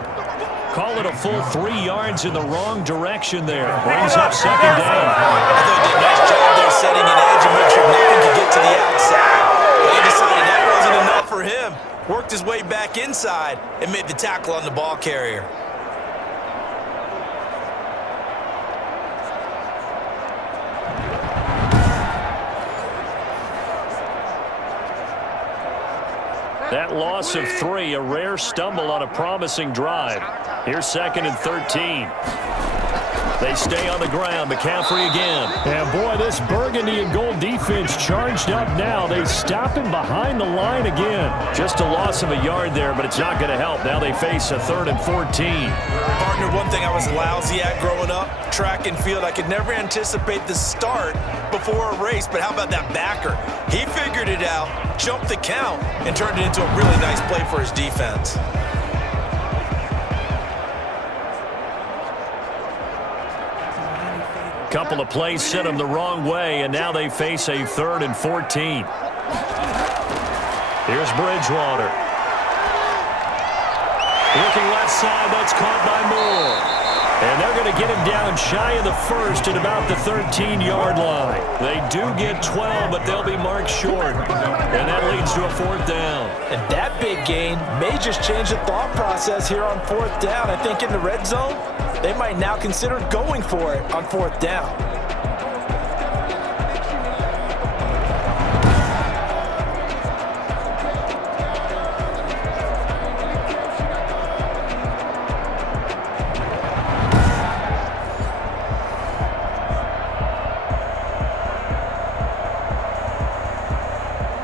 Call it a full 3 yards in the wrong direction there. Brings up second down. I thought he did a nice job there setting an edge and make sure nothing could get to the outside. But he decided that wasn't enough for him. Worked his way back inside and made the tackle on the ball carrier. That loss of 3, a rare stumble on a promising drive. Here's 2nd and 13. They stay on the ground. McCaffrey again. And boy, this burgundy and gold defense charged up now. They stop him behind the line again. Just a loss of a yard there, but it's not going to help. Now they face a 3rd and 14. Partner, one thing I was lousy at growing up, track and field, I could never anticipate the start before a race, but how about that backer? He figured it out, jumped the count, and turned it into a really nice play for his defense. Couple of plays sent them the wrong way, and now they face a 3rd and 14. Here's Bridgewater. Looking left side, that's caught by Moore. And they're going to get him down shy of the 1st at about the 13-yard line. They do get 12, but they'll be marked short. And that leads to a 4th down. And that big gain may just change the thought process here on 4th down. I think in the red zone, they might now consider going for it on 4th down.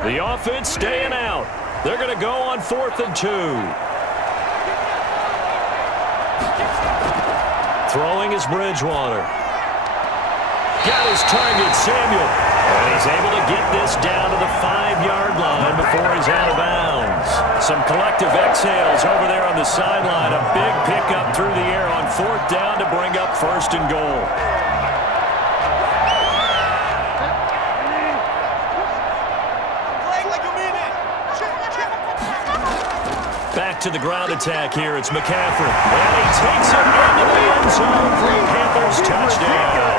The offense staying out. They're going to go on 4th and 2. Throwing is Bridgewater. Got his target, Samuel. And he's able to get this down to the 5-yard line before he's out of bounds. Some collective exhales over there on the sideline. A big pickup through the air on 4th down to bring up 1st and goal. Back to the ground attack here. It's McCaffrey. And he takes it into the end zone for a Panthers touchdown.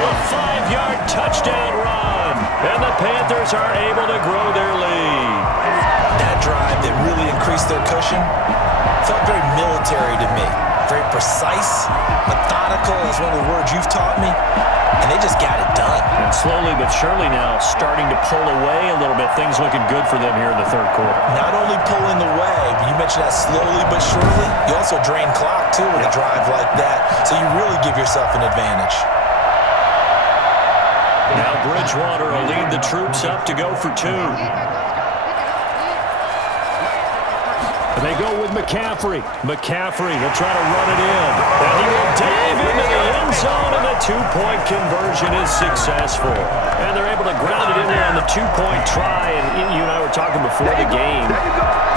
A 5-yard touchdown run. And the Panthers are able to grow their lead. That drive that really increased their cushion felt very military to me. Very precise, methodical, is one of the words you've taught me. And they just got it done. And slowly but surely now starting to pull away a little bit. Things looking good for them here in the 3rd quarter. Not only pulling away, but you mentioned that slowly but surely. You also drain clock, too, with a drive like that. So you really give yourself an advantage. Now Bridgewater will lead the troops up to go for 2. And they go with McCaffrey. McCaffrey will try to run it in. And he will dive into the end zone, and the 2-point conversion is successful. And they're able to ground it in there on the 2-point try. And you and I were talking before the game.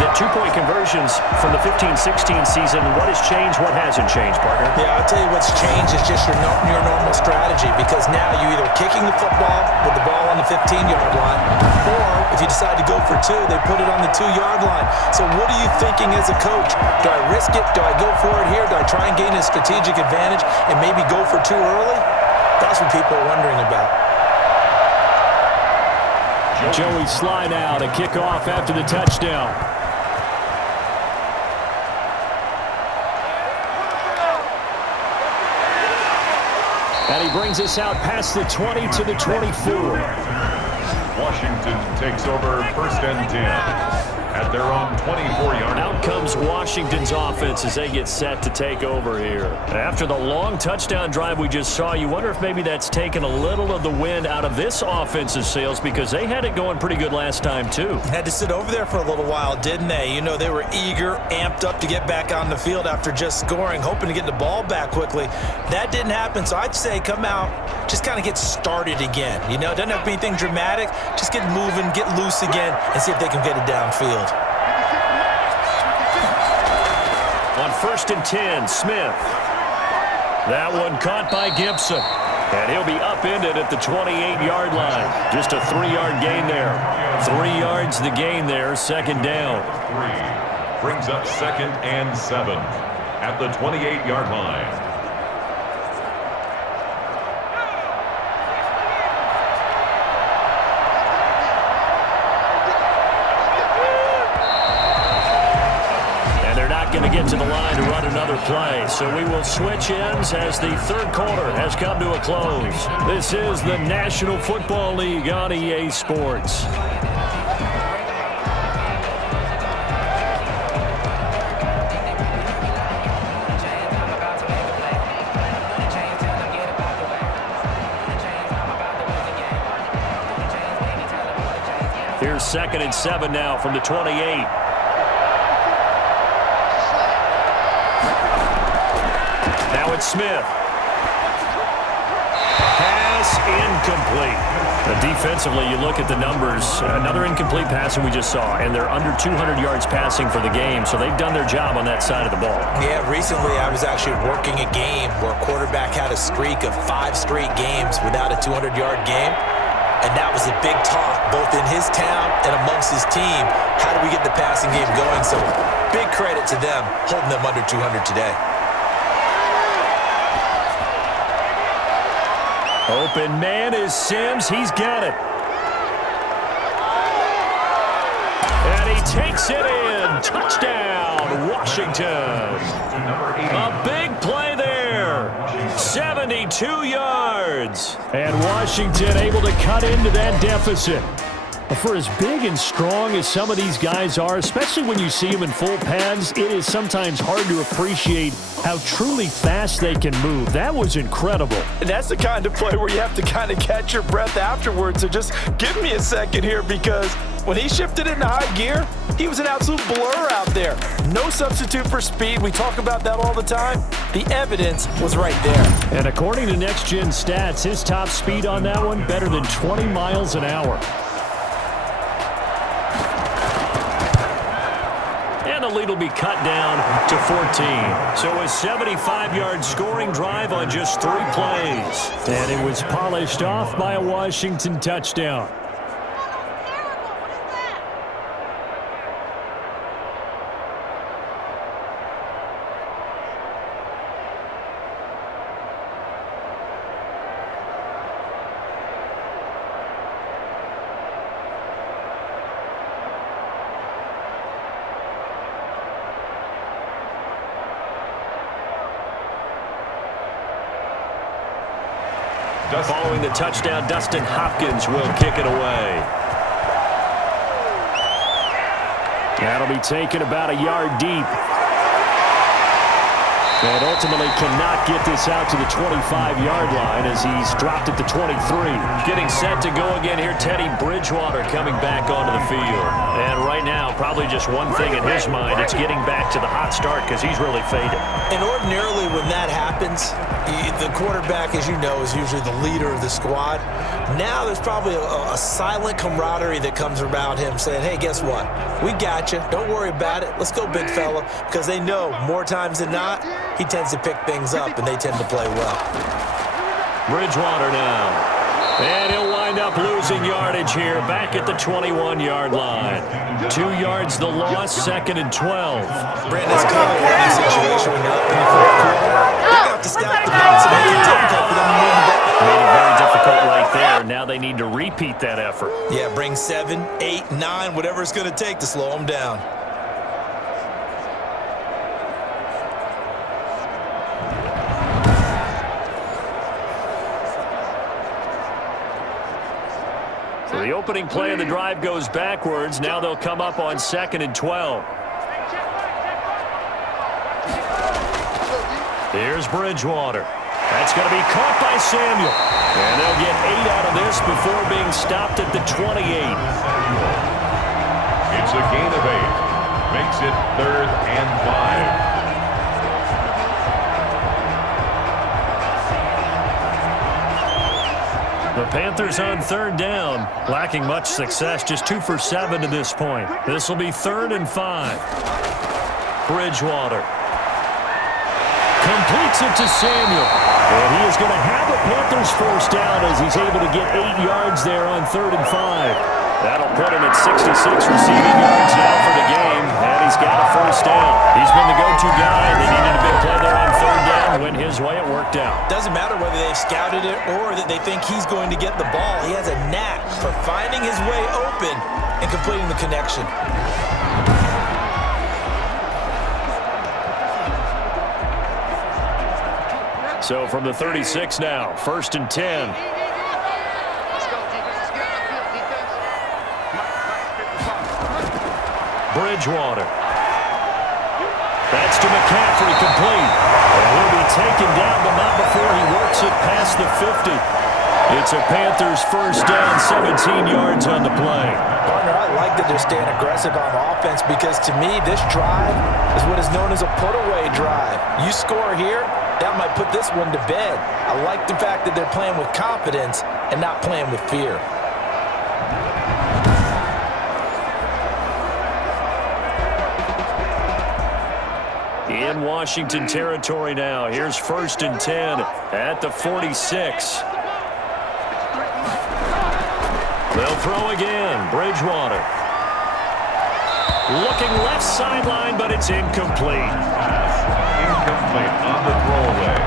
The 2-point conversions from the 15-16 season, what has changed, what hasn't changed, partner? Yeah, I'll tell you what's changed is just your normal strategy, because now you're either kicking the football with the ball on the 15-yard line, or if you decide to go for 2, they put it on the 2-yard line. So what are you thinking as a coach? Do I risk it? Do I go for it here? Do I try and gain a strategic advantage and maybe go for 2 early? That's what people are wondering about. Joey slide out, a kickoff after the touchdown. And he brings us out past the 20 to the 24. Washington takes over 1st and 10. at their own 24-yard line. Out comes Washington's offense as they get set to take over here. After the long touchdown drive we just saw, you wonder if maybe that's taken a little of the wind out of this offense's sails because they had it going pretty good last time too. Had to sit over there for a little while, didn't they? You know, they were eager, amped up to get back on the field after just scoring, hoping to get the ball back quickly. That didn't happen, so I'd say come out, just kind of get started again. You know, it doesn't have to be anything dramatic. Just get moving, get loose again, and see if they can get it downfield. On 1st and 10, Smith. That one caught by Gibson. And he'll be upended at the 28-yard line. Just a 3-yard gain there. 3 yards the gain there, second down. 3 brings up 2nd and 7 at the 28-yard line. Going to get to the line to run another play. So we will switch ends as the third quarter has come to a close. This is the National Football League on EA Sports. Here's 2nd and 7 now from the 28. Now it's Smith. Pass incomplete. Defensively, you look at the numbers. Another incomplete pass that we just saw, and they're under 200 yards passing for the game, so they've done their job on that side of the ball. Yeah, recently I was actually working a game where a quarterback had a streak of 5 straight games without a 200-yard game, and that was a big talk both in his town and amongst his team. How do we get the passing game going? So big credit to them holding them under 200 today. Open man is Sims. He's got it. And he takes it in. Touchdown, Washington. A big play there. 72 yards. And Washington able to cut into that deficit. For as big and strong as some of these guys are, especially when you see them in full pads, it is sometimes hard to appreciate how truly fast they can move. That was incredible. And that's the kind of play where you have to kind of catch your breath afterwards. So just give me a second here, because when he shifted into high gear, he was an absolute blur out there. No substitute for speed. We talk about that all the time. The evidence was right there. And according to Next Gen Stats, his top speed on that one, better than 20 miles an hour. And the lead will be cut down to 14. So a 75-yard scoring drive on just 3 plays. And it was polished off by a Washington touchdown. Following the touchdown, Dustin Hopkins will kick it away. That'll be taken about a yard deep. And ultimately cannot get this out to the 25-yard line as he's dropped it to 23. Getting set to go again here, Teddy Bridgewater coming back onto the field. And right now, probably just one thing in his mind, it's getting back to the hot start because he's really faded. And ordinarily when that happens, the quarterback, as you know, is usually the leader of the squad. Now there's probably a silent camaraderie that comes around him saying, hey, guess what? We got you. Don't worry about it. Let's go, big fella. Because they know more times than not, he tends to pick things up, and they tend to play well. Bridgewater now. And he'll wind up losing yardage here back at the 21-yard line. 2 yards the loss, 2nd and 12. Brandon, it's kind of a warning situation when you're up in the fourth quarter. You're going to have to stack the box and make it difficult for them to move the ball. Made it very difficult right there. Now they need to repeat that effort. Yeah, bring 7, 8, 9, whatever it's going to take to slow them down. The opening play of the drive goes backwards. Now they'll come up on 2nd and 12. Here's Bridgewater. That's going to be caught by Samuel. And they'll get 8 out of this before being stopped at the 28. It's a gain of 8. Makes it 3rd and 5. The Panthers on 3rd down, lacking much success, just 2 for 7 to this point. This will be 3rd and 5. Bridgewater completes it to Samuel. And he is going to have a Panthers first down as he's able to get 8 yards there on 3rd and 5. That'll put him at 66 receiving yards now for the game, and he's got a first down. He's been the go-to guy. They needed a big play there on 3rd down. Went his way, it worked out. Doesn't matter whether they've scouted it or that they think he's going to get the ball. He has a knack for finding his way open and completing the connection. So from the 36 now, 1st and 10. Bridgewater. That's to McCaffrey, complete. And he'll be taken down, but not before he works it past the 50. It's a Panthers first down, 17 yards on the play. Partner, I like that they're staying aggressive on offense because to me, this drive is what is known as a put-away drive. You score here, that might put this one to bed. I like the fact that they're playing with confidence and not playing with fear. In Washington territory now. Here's 1st and 10 at the 46. They'll throw again. Bridgewater. Looking left sideline, but it's incomplete. Incomplete on the throwaway.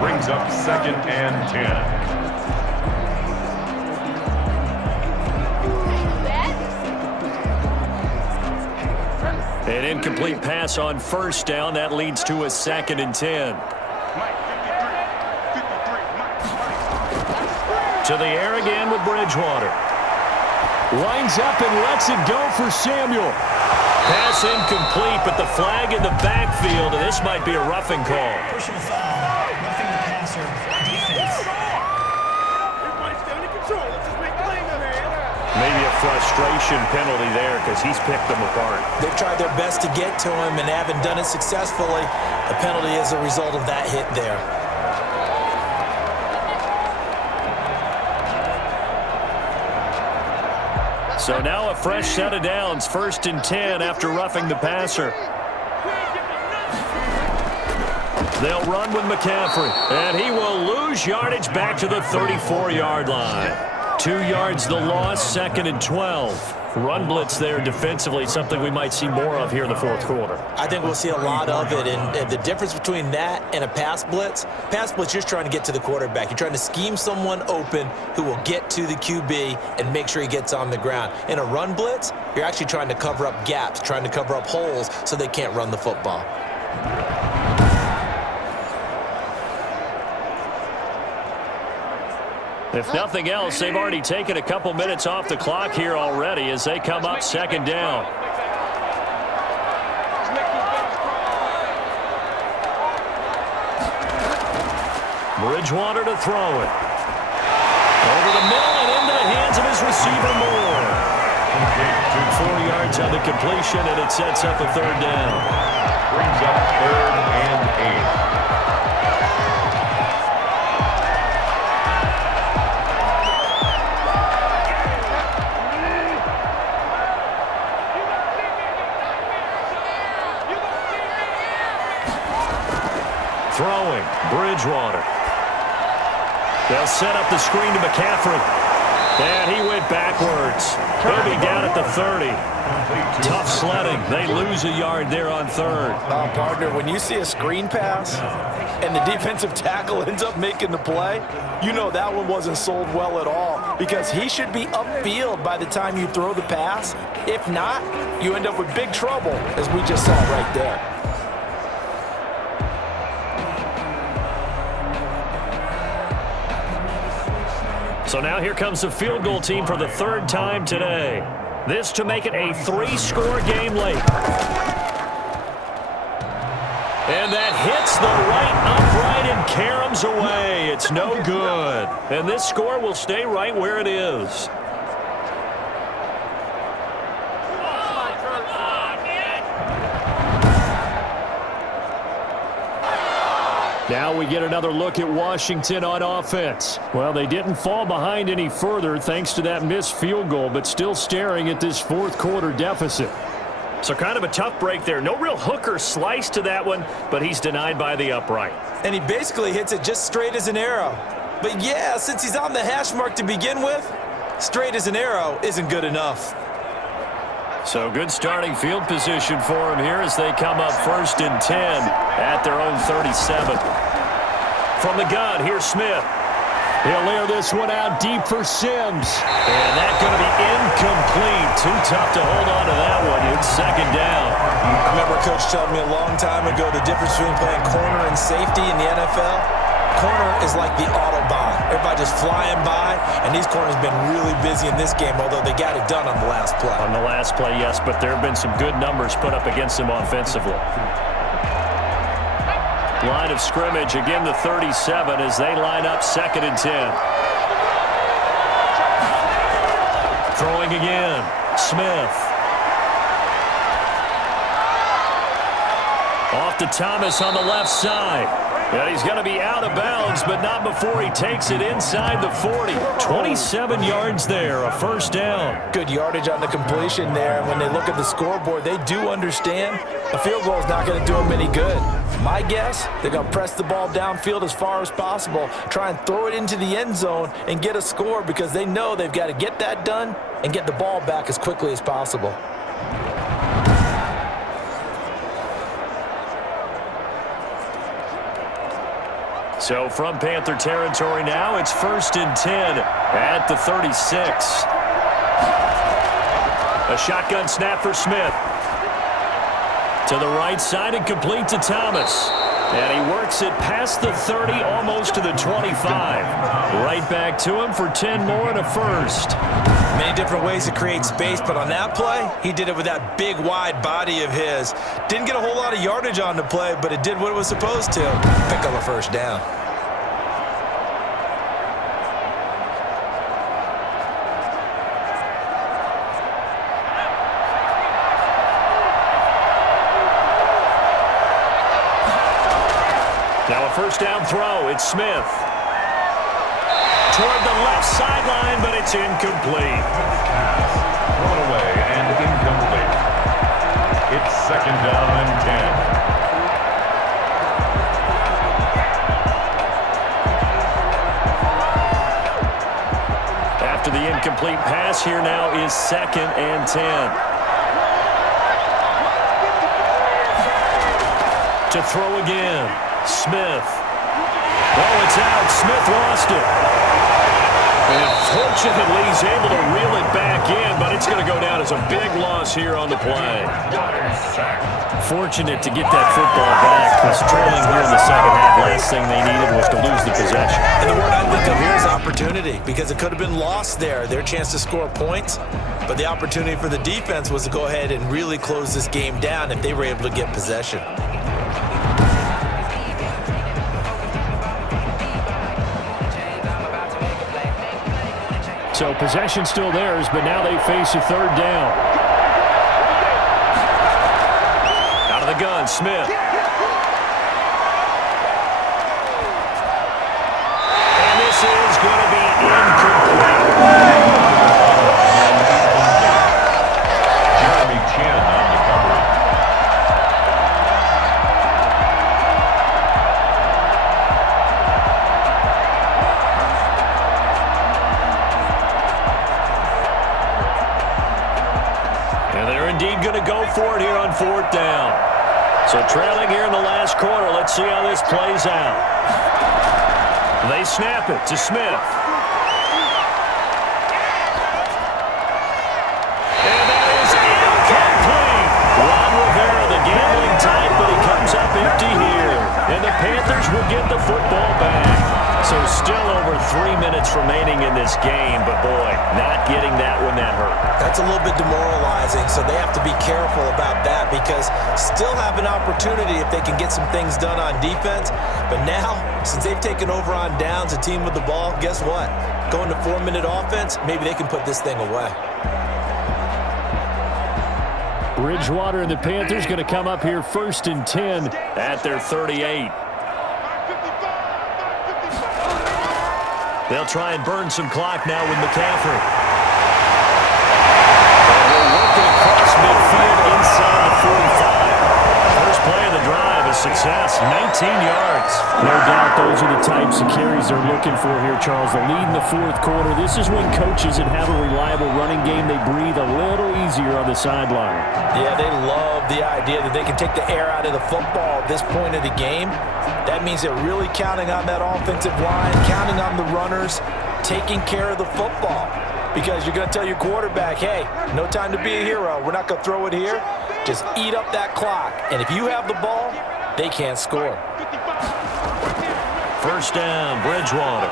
Brings up 2nd and 10. An incomplete pass on first down. That leads to a 2nd and 10. To the air again with Bridgewater. Lines up and lets it go for Samuel. Pass incomplete, but the flag in the backfield, and this might be a roughing call. Personal foul, roughing the passer, defense. Everybody stay under control. Let's just make plays up here. Maybe a frustration penalty there because he's picked them apart. They've tried their best to get to him and haven't done it successfully. A penalty is a result of that hit there. So now a fresh set of downs, 1st and 10 after roughing the passer. They'll run with McCaffrey, and he will lose yardage back to the 34-yard line. 2 yards the loss, 2nd and 12. Run blitz there defensively, something we might see more of here in the 4th quarter. I think we'll see a lot of it, and the difference between that and a pass blitz, you're just trying to get to the quarterback. You're trying to scheme someone open who will get to the QB and make sure he gets on the ground. In a run blitz, you're actually trying to cover up gaps, trying to cover up holes so they can't run the football. If nothing else, they've already taken a couple minutes off the clock here already as they come up 2nd down. Bridgewater to throw it. Over the middle and into the hands of his receiver, Moore. 4 yards on the completion, and it sets up a 3rd down. Brings up 3rd and 8. Throwing, Bridgewater. They'll set up the screen to McCaffrey. And he went backwards. He'll be down at the 30. Tough sledding. They lose a yard there on 3rd. Partner, when you see a screen pass and the defensive tackle ends up making the play, you know that one wasn't sold well at all because he should be upfield by the time you throw the pass. If not, you end up with big trouble, as we just saw right there. So now here comes the field goal team for the third time today. This to make it a 3-score game late. And that hits the right upright and caroms away. It's no good. And this score will stay right where it is. Now we get another look at Washington on offense. Well, they didn't fall behind any further thanks to that missed field goal, but still staring at this fourth quarter deficit. So kind of a tough break there. No real hook or slice to that one, but he's denied by the upright. And he basically hits it just straight as an arrow. But yeah, since he's on the hash mark to begin with, straight as an arrow isn't good enough. So good starting field position for him here as they come up 1st and 10 at their own 37. From the gun, here's Smith. He'll layer this one out deep for Sims. And that's going to be incomplete. Too tough to hold on to that one. It's 2nd down. I remember Coach telling me a long time ago the difference between playing corner and safety in the NFL. Corner is like the Autobahn. Everybody just flying by, and these corners have been really busy in this game, although they got it done on the last play. On the last play, yes, but there have been some good numbers put up against them offensively. Line of scrimmage, again the 37 as they line up 2nd and 10. Throwing again, Smith. Off to Thomas on the left side. Yeah, he's going to be out of bounds, but not before he takes it inside the 40. 27 yards there, a 1st down. Good yardage on the completion there, and when they look at the scoreboard, they do understand a field goal is not going to do them any good. My guess, they're going to press the ball downfield as far as possible, try and throw it into the end zone and get a score because they know they've got to get that done and get the ball back as quickly as possible. So from Panther territory now, it's 1st and 10 at the 36. A shotgun snap for Smith. To the right side and complete to Thomas. And he works it past the 30, almost to the 25. Right back to him for 10 more and a 1st. Many different ways to create space, but on that play, he did it with that big, wide body of his. Didn't get a whole lot of yardage on the play, but it did what it was supposed to. Pick up a 1st down. Now a 1st down throw. It's Smith. Toward the left sideline, but it's incomplete. Thrown away and incomplete. It's 2nd down and 10. After the incomplete pass, here now is 2nd and 10. To throw again, Smith. Oh, it's out. Smith lost it. And fortunately, he's able to reel it back in, but it's going to go down as a big loss here on the play. Fortunate to get that football back, because trailing here in the 2nd half, last thing they needed was to lose the possession. And the word I think of here is opportunity, because it could have been lost there, their chance to score points. But the opportunity for the defense was to go ahead and really close this game down if they were able to get possession. So possession still theirs, but now they face a 3rd down. Out of the gun, Smith. And this is going to be incomplete. Jeremy Chin on the coverage. And they're indeed going to go for it here on 4th down. So trailing here in the last quarter. Let's see how this plays out. They snap it to Smith. And that is incomplete. Ron Rivera, the gambling type, but he comes up empty here. And the Panthers will get the football back. So still over 3 minutes remaining in this game, but boy, not getting that one that hurt. That's a little bit demoralizing, so they have to be careful about that because still have an opportunity if they can get some things done on defense. But now, since they've taken over on downs, a team with the ball, guess what? Going to 4-minute offense, maybe they can put this thing away. Bridgewater and the Panthers going to come up here 1st and 10 at their 38. They'll try and burn some clock now with McCaffrey. And they're working across midfield inside the 45. First play of the drive, a success, 19 yards. No doubt those are the types of carries they're looking for here, Charles. The lead in the 4th quarter. This is when coaches that have a reliable running game, they breathe a little easier on the sideline. Yeah, they love the idea that they can take the air out of the football at this point of the game. That means they're really counting on that offensive line, counting on the runners, taking care of the football. Because you're going to tell your quarterback, hey, no time to be a hero. We're not going to throw it here. Just eat up that clock. And if you have the ball, they can't score. First down, Bridgewater.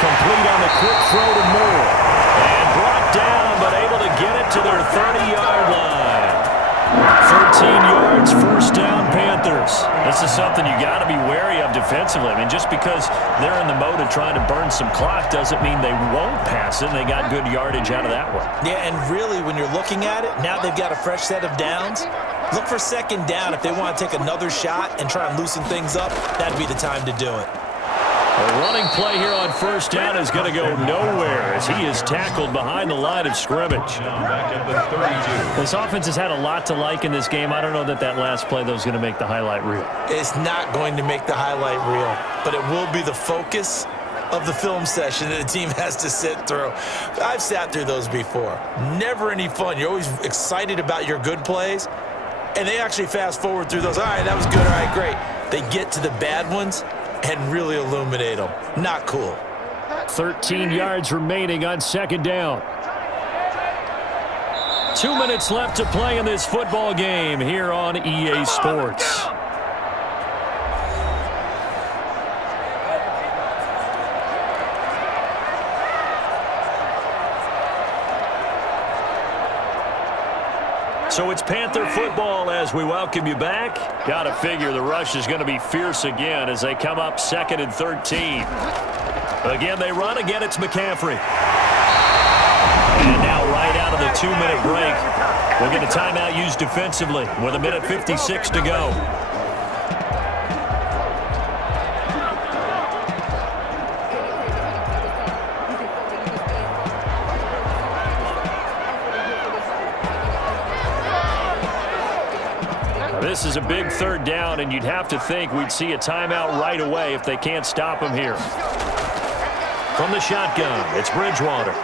Complete on the quick throw to Moore. And brought down, but able to get it to their 30-yard line. 13 yards, first down, Panthers. This is something you got to be wary of defensively. I mean, just because they're in the mode of trying to burn some clock doesn't mean they won't pass it, and they got good yardage out of that one. Yeah, and really, when you're looking at it, now they've got a fresh set of downs. Look for 2nd down. If they want to take another shot and try and loosen things up, that'd be the time to do it. A running play here on first down is going to go nowhere as he is tackled behind the line of scrimmage. Back at the 32. This offense has had a lot to like in this game. I don't know that last play, though, is going to make the highlight reel. It's not going to make the highlight reel, but it will be the focus of the film session that the team has to sit through. I've sat through those before. Never any fun. You're always excited about your good plays, and they actually fast forward through those. All right, that was good. All right, great. They get to the bad ones and really illuminate them. Not cool. 13 yards remaining on 2nd down. 2 minutes left to play in this football game here on EA Sports. So it's Panther football as we welcome you back. Got to figure the rush is going to be fierce again as they come up 2nd and 13. Again, they run. Again, it's McCaffrey. And now right out of the 2-minute break, we'll get a timeout used defensively with 1:56 to go. This is a big 3rd down, and you'd have to think we'd see a timeout right away if they can't stop him here. From the shotgun, it's Bridgewater.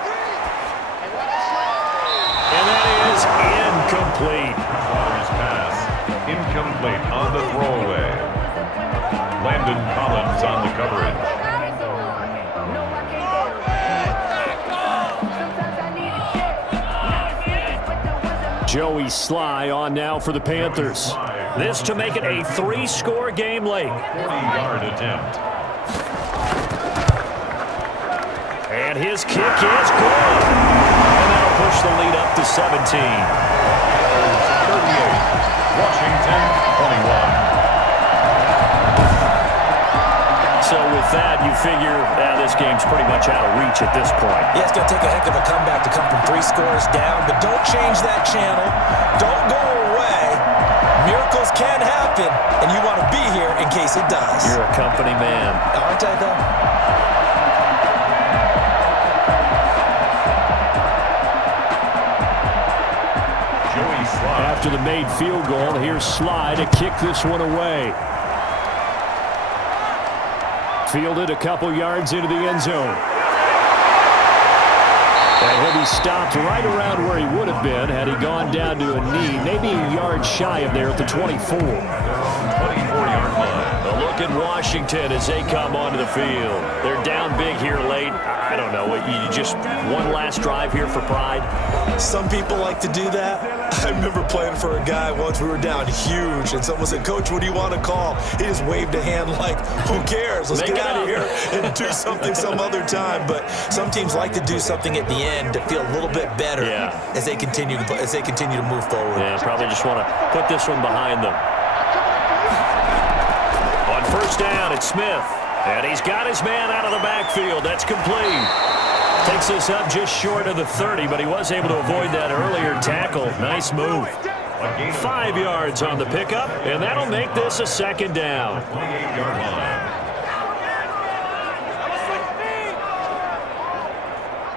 And that is incomplete. Waters pass. Incomplete on the throwaway. Landon Collins on the coverage. Joey Sly on now for the Panthers. This to make it a 3-score game late. 40-yard attempt. And his kick is good. And that'll push the lead up to 17. 38. Washington 21. So with that, you figure this game's pretty much out of reach at this point. Yeah, it's going to take a heck of a comeback to come from 3 scores down, but don't change that channel. Don't go away. Miracles can happen, and you want to be here in case it does. You're a company man. Aren't I, though? Joey Sly. After the made field goal, here's Sly to kick this one away. Fielded a couple yards into the end zone. And he'll be stopped right around where he would have been had he gone down to a knee, maybe a yard shy of there at the 24. 24-yard line. A look look at Washington as they come onto the field. They're down big here late. I don't know. You just one last drive here for pride? Some people like to do that. I remember playing for a guy once. We were down huge, and someone said, "Coach, what do you want to call?" He just waved a hand like, "Who cares? Let's get out of here and do something some other time." But some teams like to do something at the end to feel a little bit better as they continue to move forward. Yeah, probably just want to put this one behind them. On first down, it's Smith. And he's got his man out of the backfield. That's complete. Takes this up just short of the 30, but he was able to avoid that earlier tackle. Nice move. 5 yards on the pickup, and that'll make this a second down.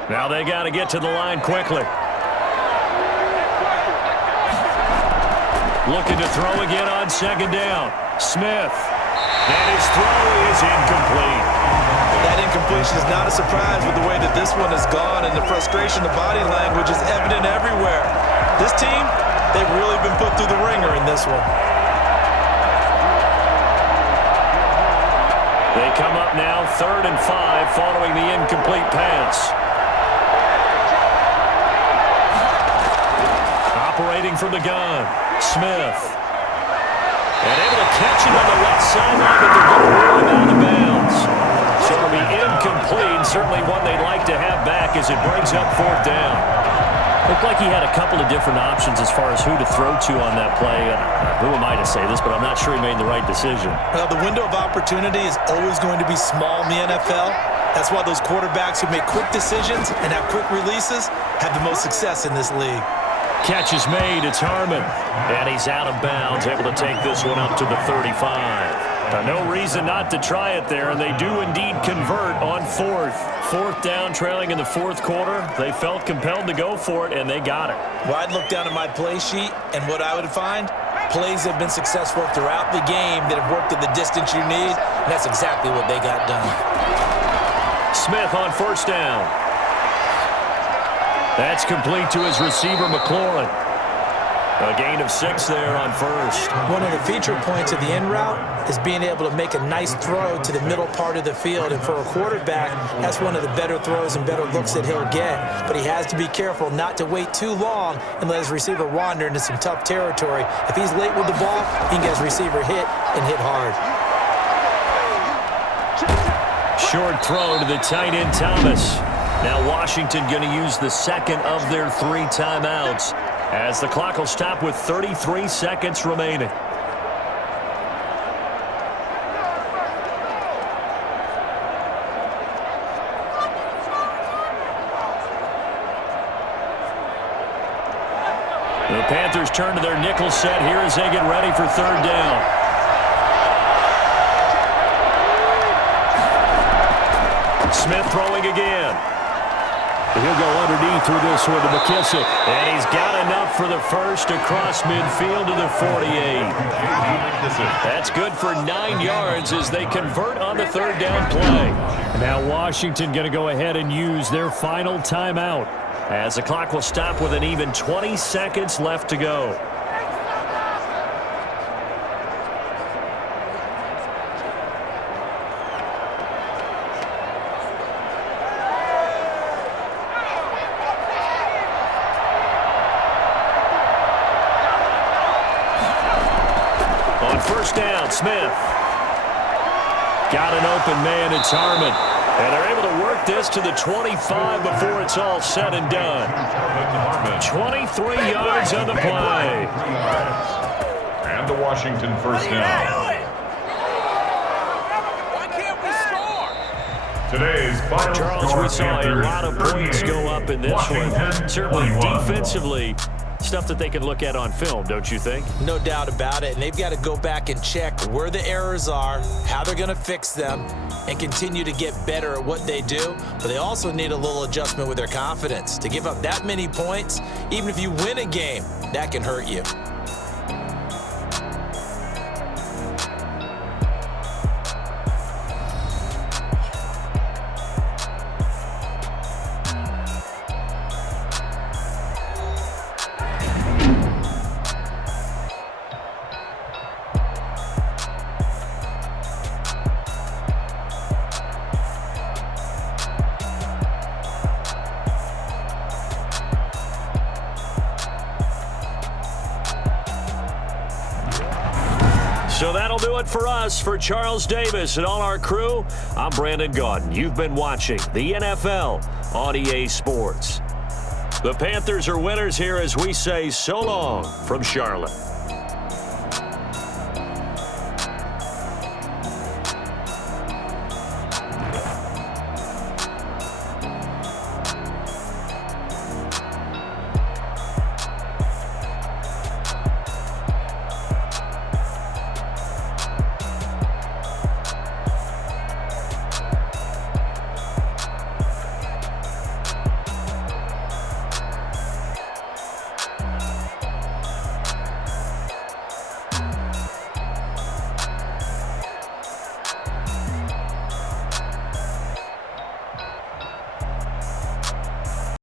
Now they got to get to the line quickly. Looking to throw again on second down. Smith. And his throw is incomplete. That incompletion is not a surprise with the way that this one has gone, and the frustration, the body language is evident everywhere. This team, they've really been put through the ringer in this one. They come up now 3rd and 5 following the incomplete pass. Operating from the gun, Smith. And able to catch it on the left sideline, but they're going to roll him out of bounds. So it'll be incomplete, certainly one they'd like to have back as it brings up 4th down. Looked like he had a couple of different options as far as who to throw to on that play. Who am I to say this, but I'm not sure he made the right decision. Well, the window of opportunity is always going to be small in the NFL. That's why those quarterbacks who make quick decisions and have quick releases have the most success in this league. Catch is made. It's Harmon. And he's out of bounds, able to take this one up to the 35. No reason not to try it there, and they do indeed convert on 4th. 4th down, trailing in the 4th quarter. They felt compelled to go for it, and they got it. Well, I'd look down at my play sheet, and what I would find, plays have been successful throughout the game that have worked at the distance you need, and that's exactly what they got done. Smith on first down. That's complete to his receiver, McLaurin. A gain of 6 there on first. One of the feature points of the in route is being able to make a nice throw to the middle part of the field. And for a quarterback, that's one of the better throws and better looks that he'll get. But he has to be careful not to wait too long and let his receiver wander into some tough territory. If he's late with the ball, he can get his receiver hit and hit hard. Short throw to the tight end, Thomas. Now Washington going to use the second of their 3 timeouts, as the clock will stop with 33 seconds remaining. The Panthers turn to their nickel set here as they get ready for 3rd down. Smith throwing again. He'll go underneath with this one to McKissick. And he's got enough for the first across midfield to the 48. That's good for 9 yards as they convert on the 3rd down play. Now Washington going to go ahead and use their final timeout, as the clock will stop with an even 20 seconds left to go. First down, Smith. Got an open man, it's Harmon. And they're able to work this to the 25 before it's all said and done. 23 yards on the play. And the Washington first down. Why can't we score? Today's final Charles, score, we saw Panthers, a lot of points go up in this one. Certainly 21. defensively, stuff that they can look at on film, don't you think? No doubt about it, and they've got to go back and check where the errors are, how they're going to fix them, and continue to get better at what they do. But they also need a little adjustment with their confidence. To give up that many points, even if you win a game, that can hurt you. So that'll do it for us. For Charles Davis and all our crew, I'm Brandon Gaudin. You've been watching the NFL on EA Sports. The Panthers are winners here as we say so long from Charlotte.